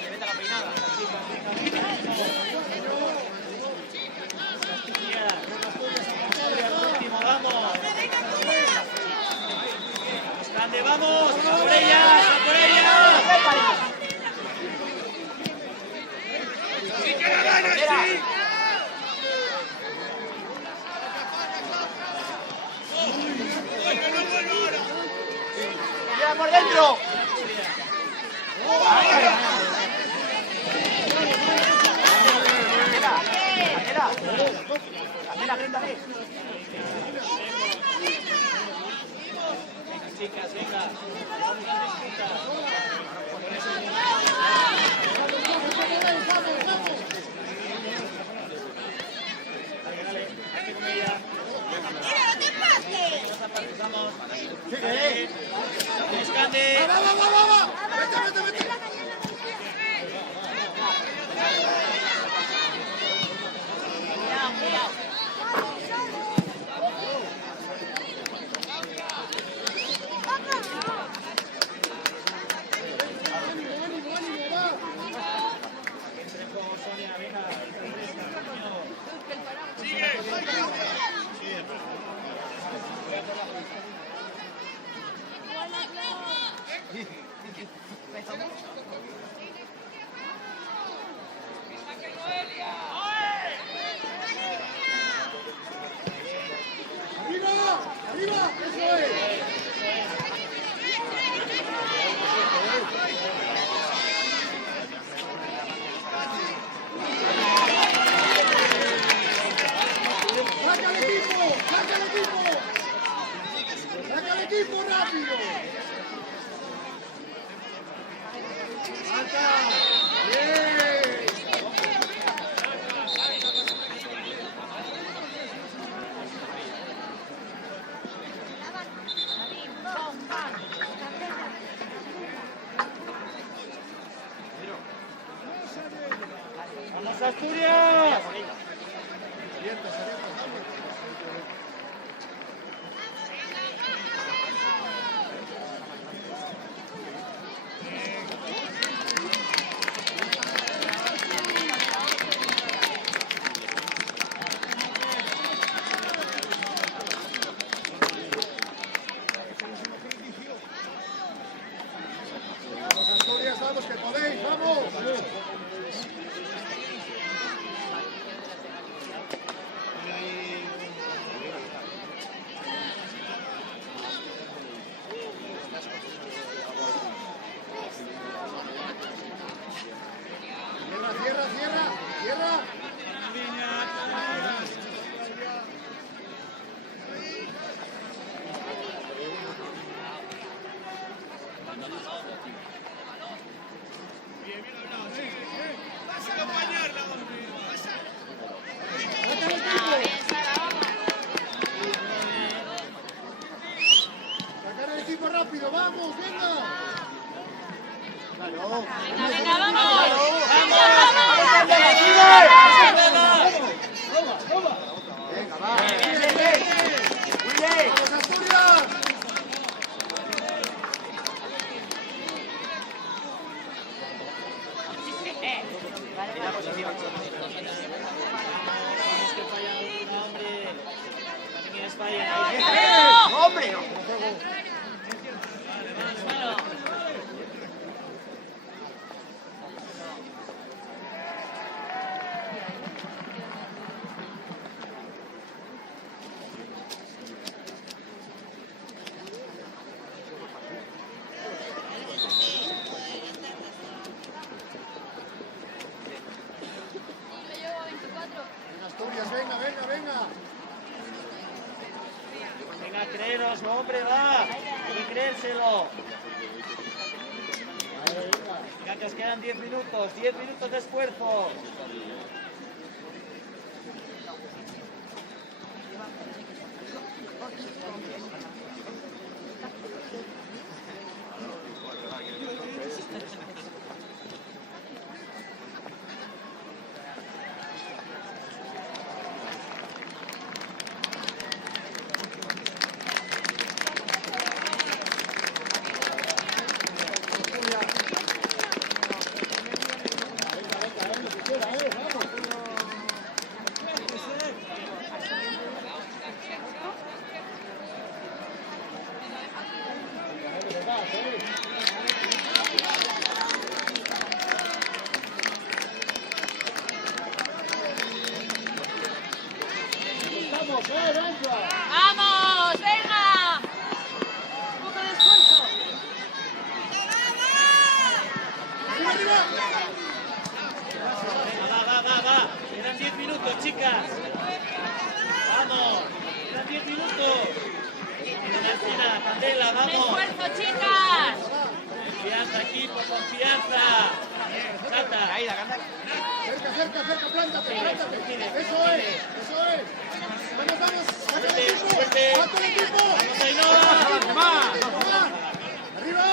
Vete a la peinada. Último, vamos. Grande, vamos. ¡A por ellas! ¡A por ellas! ¡Sí que la ganas, sí! ¡Uy, que no vuelvo ahora! ¡Mira por dentro! Chicas, venga. Vamos. Escande. ¡Vamos, Asturias! Vamos, que podéis, vamos. rápido, vamos, venga. Venga, venga, vamos. Venga, va. ¡Vamos, Asturias! ¡Hombre! Asturias, venga, venga, venga. Venga, creeros, hombre, va. Hay que creérselo. Venga, que os quedan 10 minutos. 10 minutos de esfuerzo. ¡Vamos! ¡Venga! Un poco de esfuerzo. Va. Quedan 10 minutos, chicas. Vamos. Quedan 10 minutos. Cristina, Candela, Un vamos. esfuerzo, chicas. Confianza, equipo, confianza. Chata. Cerca, plántate. Eso es. Vamos. Fuerte. ¡Va todo el equipo! Vamos, Ainhoa. ¡Arriba!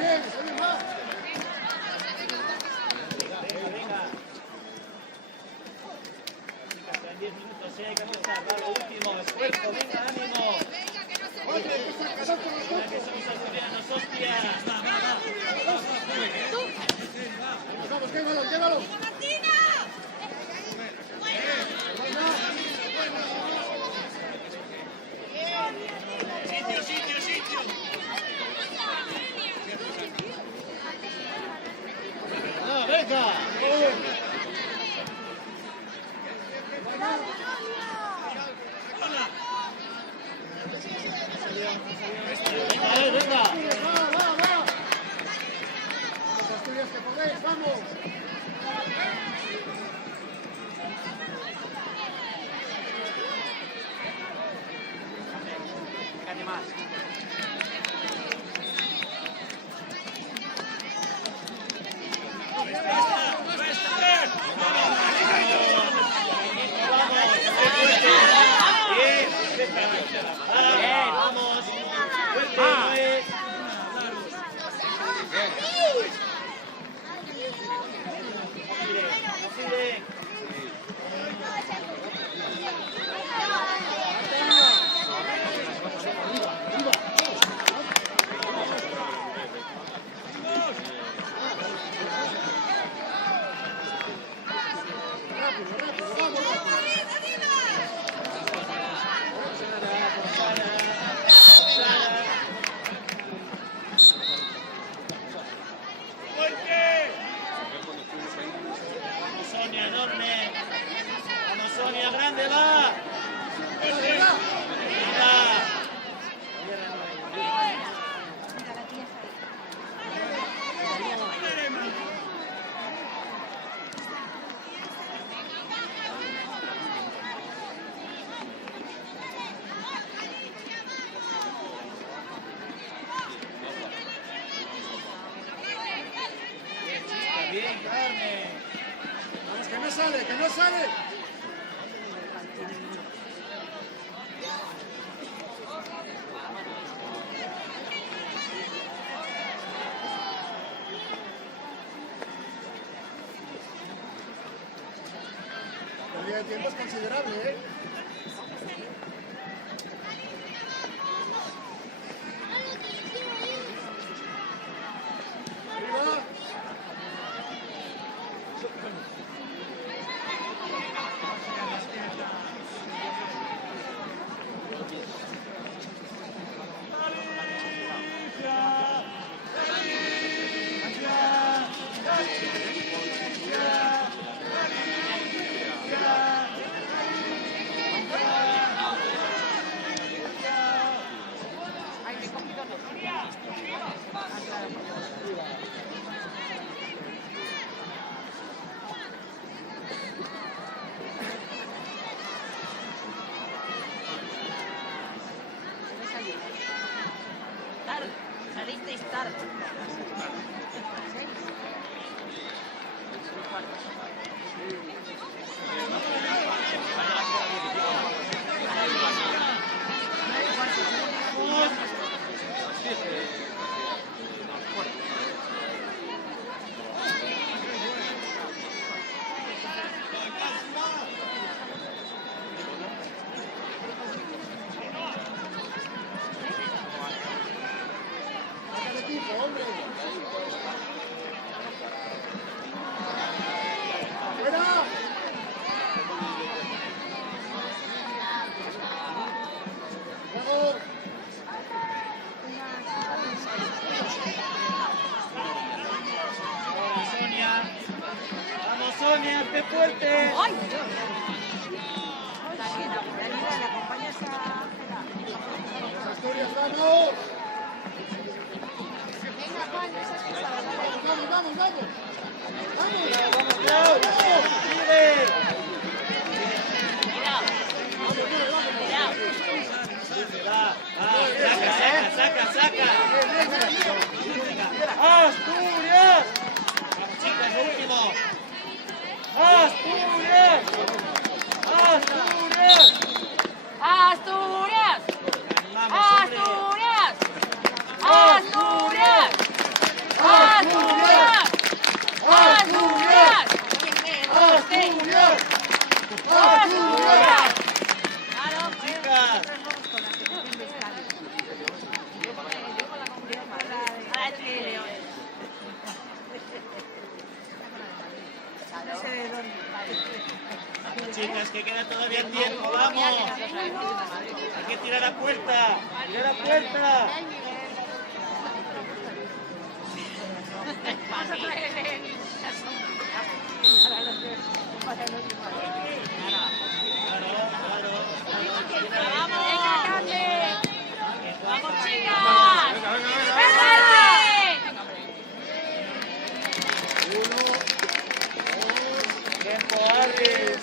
Está bien, va. Venga. Chicas, quedan 10 minutos, hay que avanzar. Va, lo último. Esfuerzo, venga, ánimo. Venga, que somos asturianos, hostias. Vamos, llévalo. Sitio. Venga. Venga. Va. Vamos, Asturias, que podéis, vamos. Vamos. Fuerte, Sonia, enorme. Vamos, Sonia, grande, va. Venga. Bien, Carmen. Vamos, que no sale. de tiempo es considerable, ¿eh? Arriba. Ay, me he cogido los... Tarde, salisteis tarde. Saca el equipo, hombre. ¡Fuera! ¡Vamos! Ahora Sonia. Vamos Sonia, hazte fuerte. ¡Ay! Está bien, mira, le acompañas a Ángela. Asturias, vamos. Venga, Juan, esa es que Vamos, vamos, vamos. Vamos. Vamos, Clau. Sigue. Va, saca. ¡Asturias! Vamos chicas, lo último. ¡Asturias! ¡Asturias! Vamos, hombre. ¡Asturias! ¡Asturias! ¡Asturias! ¡Asturias! ¡Asturias! Chicas. Vamos chicas, que queda todavía tiempo, vamos. Hay que tirar a puerta. ¡Tirar a puerta! ¡Venga, Carmen! ¡Vamos, chicas! ¡Tiempo, Arris!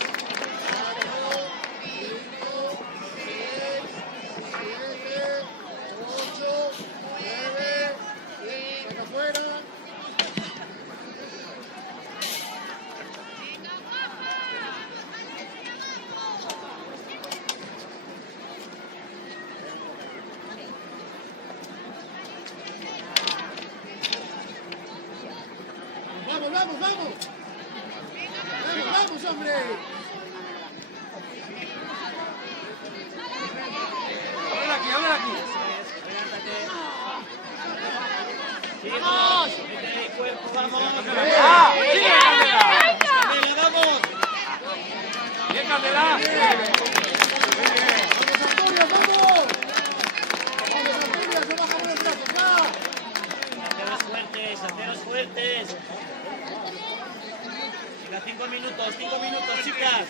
8, 9, 10, saca afuera. Vamos, vamos, vamos. Vamos, vamos, hombre. Ábrela aquí. ¡Vamos! ¡Mete el cuerpo, vamos! ¡Venga! ¡Candela, vamos! ¡Bien, Candela! ¡Vamos, Asturias, vamos! ¡Vamos, Asturias, no bajamos los brazos, va! Haceros fuertes. Venga, 5 minutos, chicas.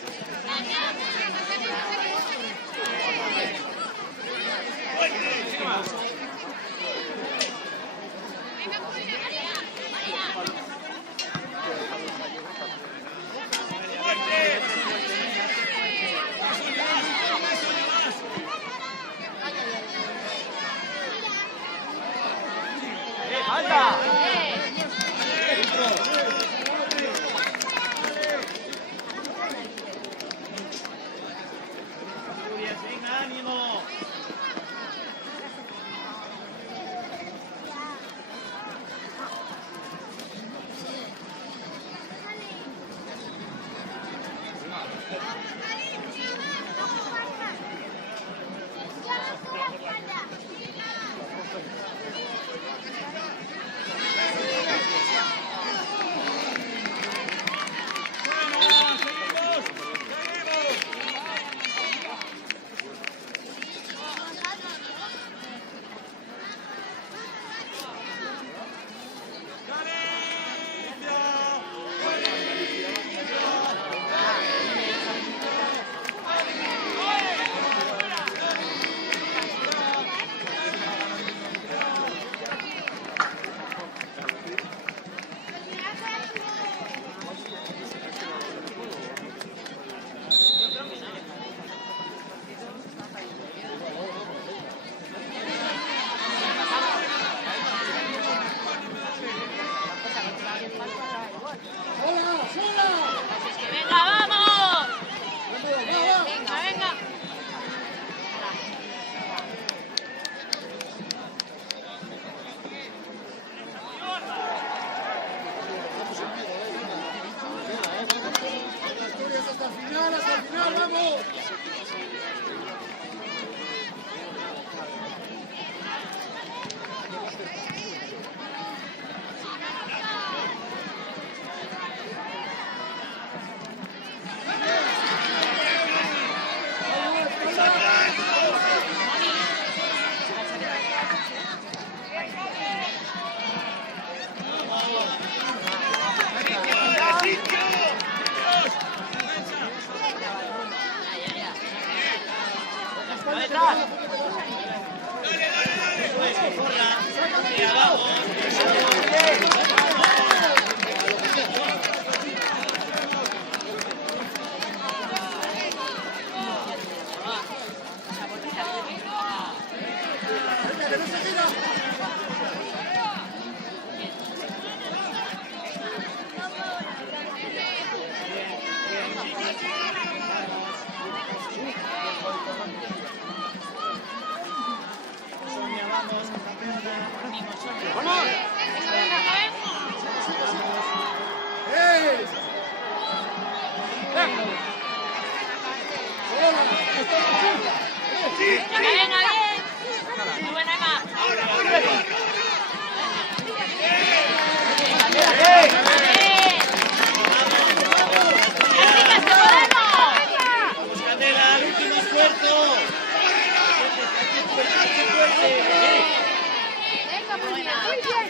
empezar, vamos.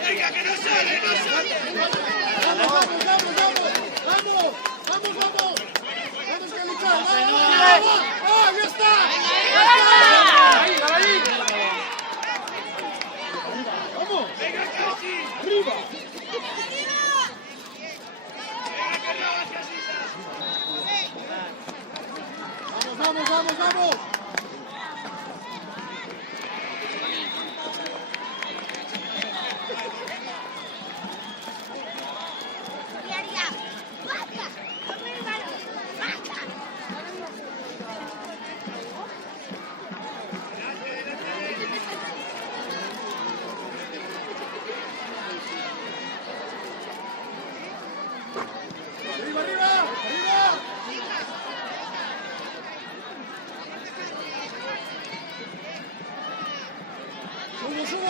Venga, que no sale, no sale. Vamos, que luchar, vamos. ¡Ah, ya está! Ahí, ahí. Vamos. Venga, casi. Arriba. Venga, que no vas casitas. Vamos.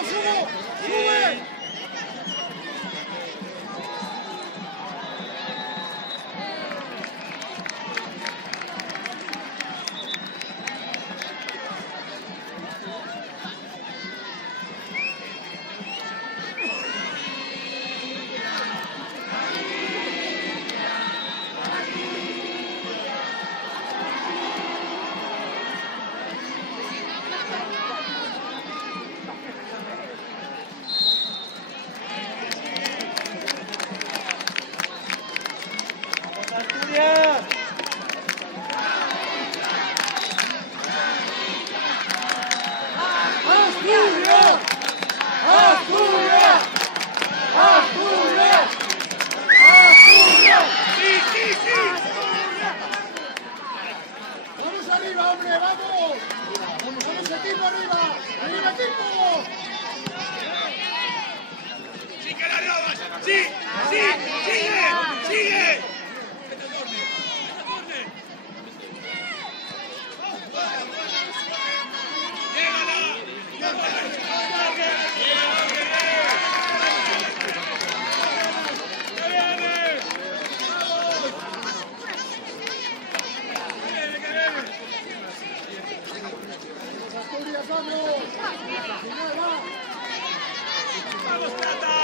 ¡Sube! ¡Vamos arriba, hombre! ¡Vamos! ¡Vamos, equipo arriba! ¡Arriba, equipo! ¡Sí que la robas! ¡Sí! ¡Sigue! ¡Asturias, vamos! ¡Vamos, Plata!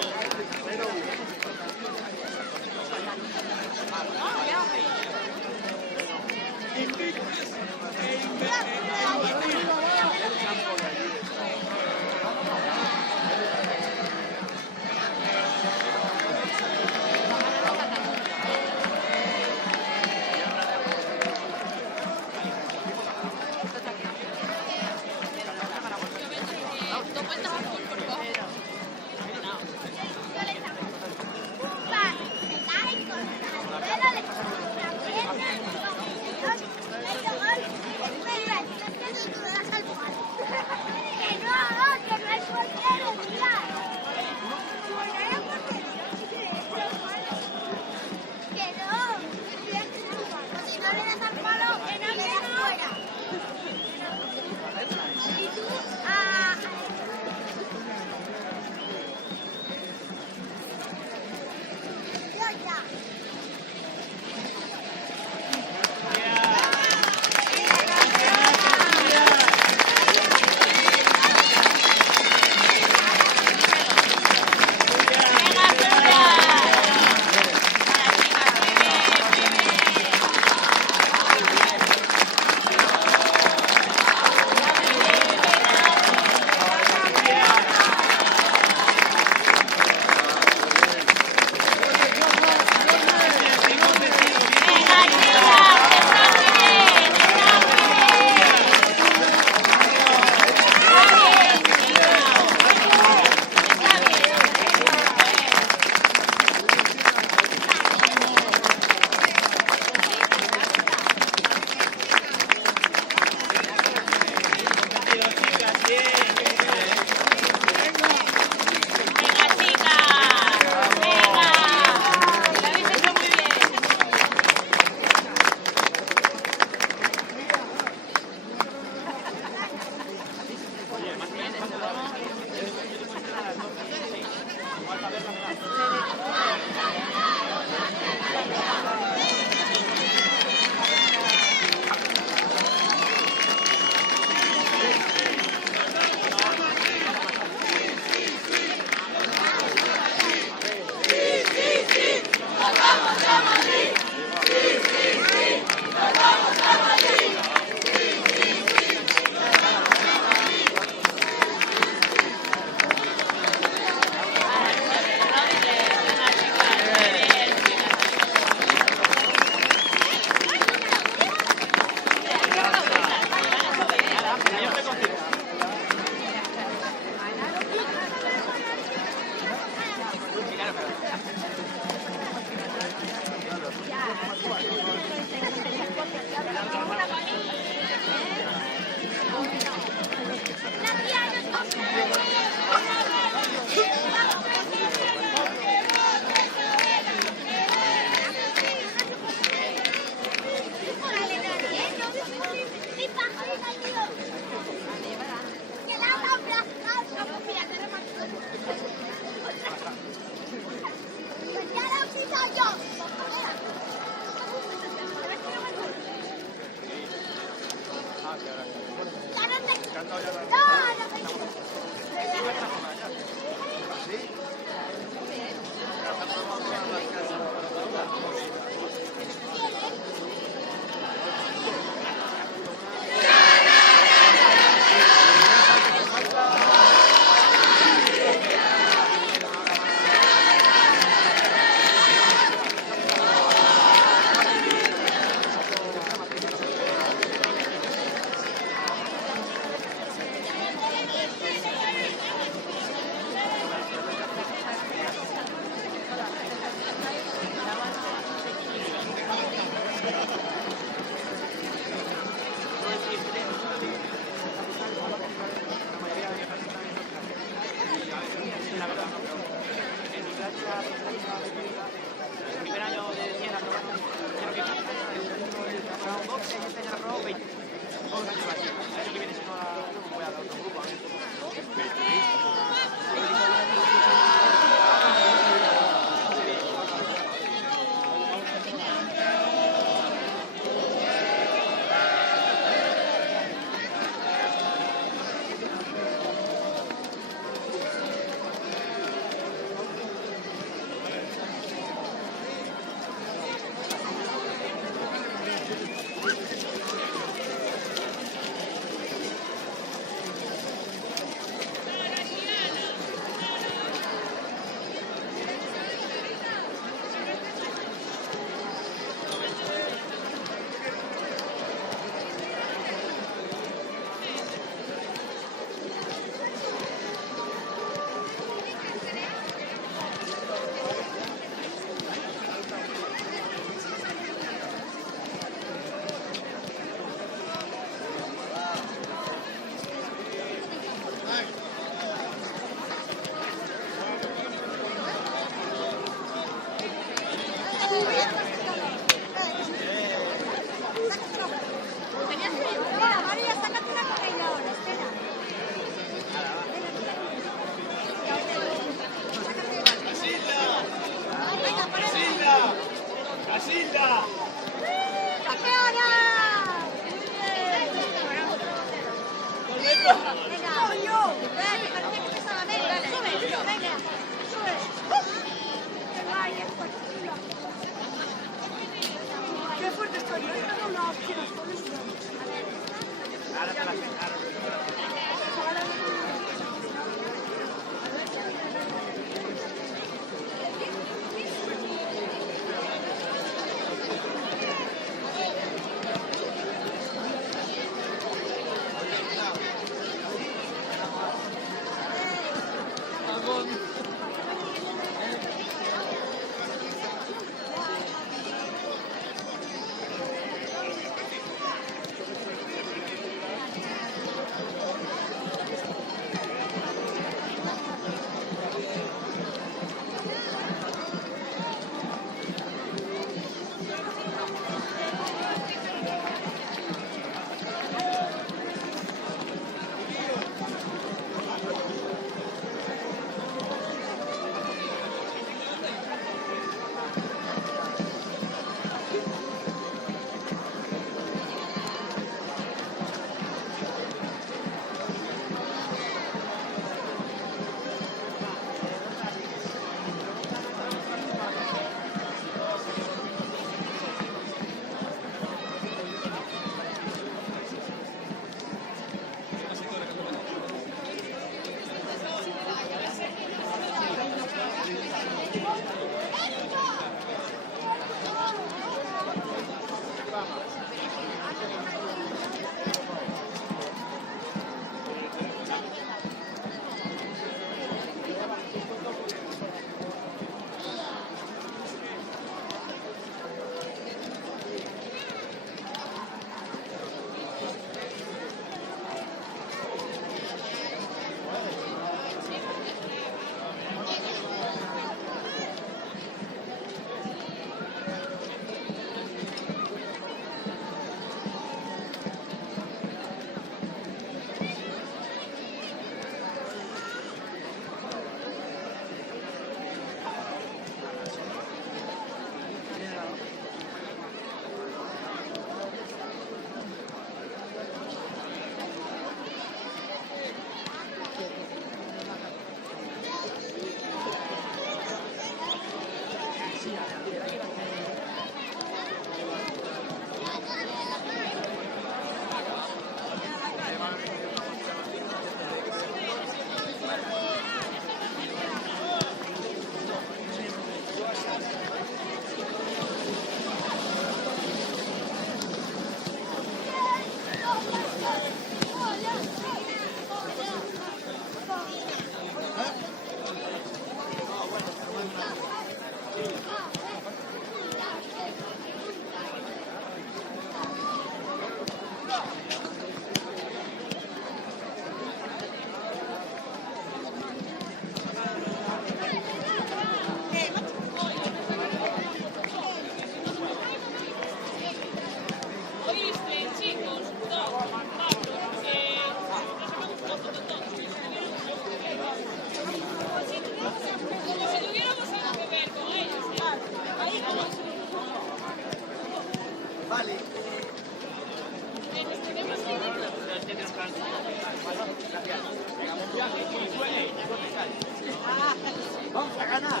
Vamos a ganar.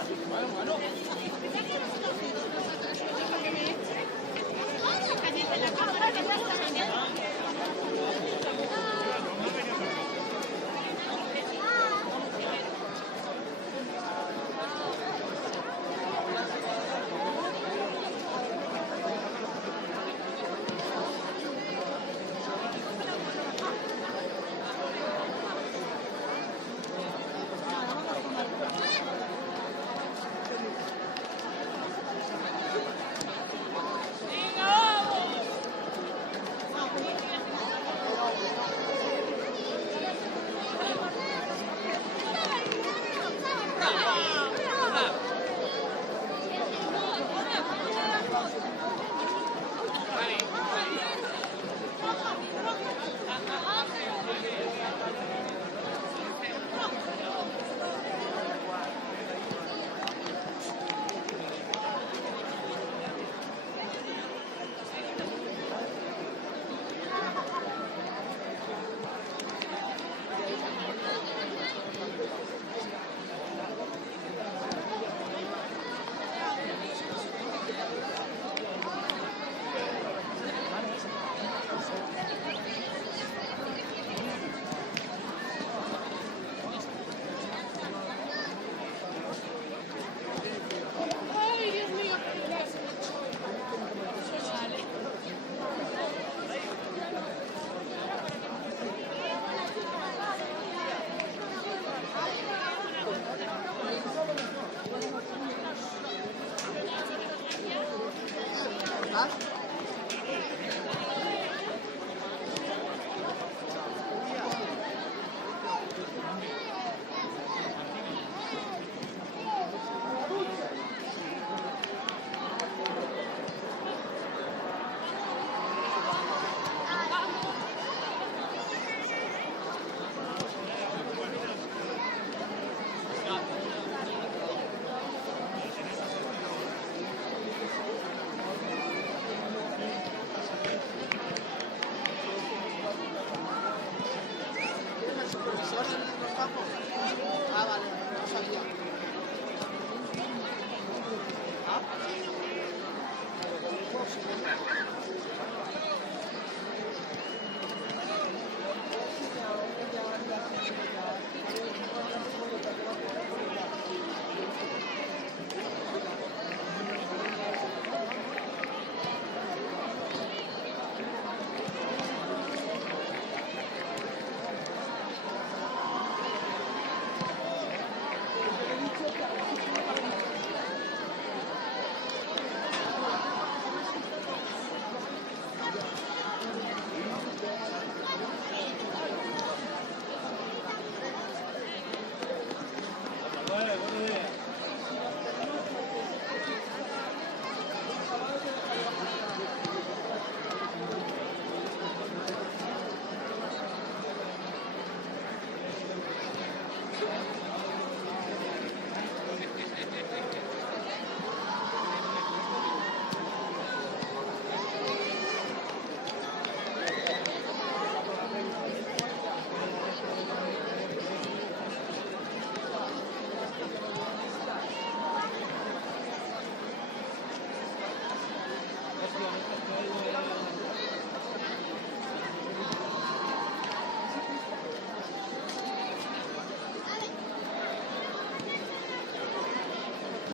campo. Ah, vale, no sabía.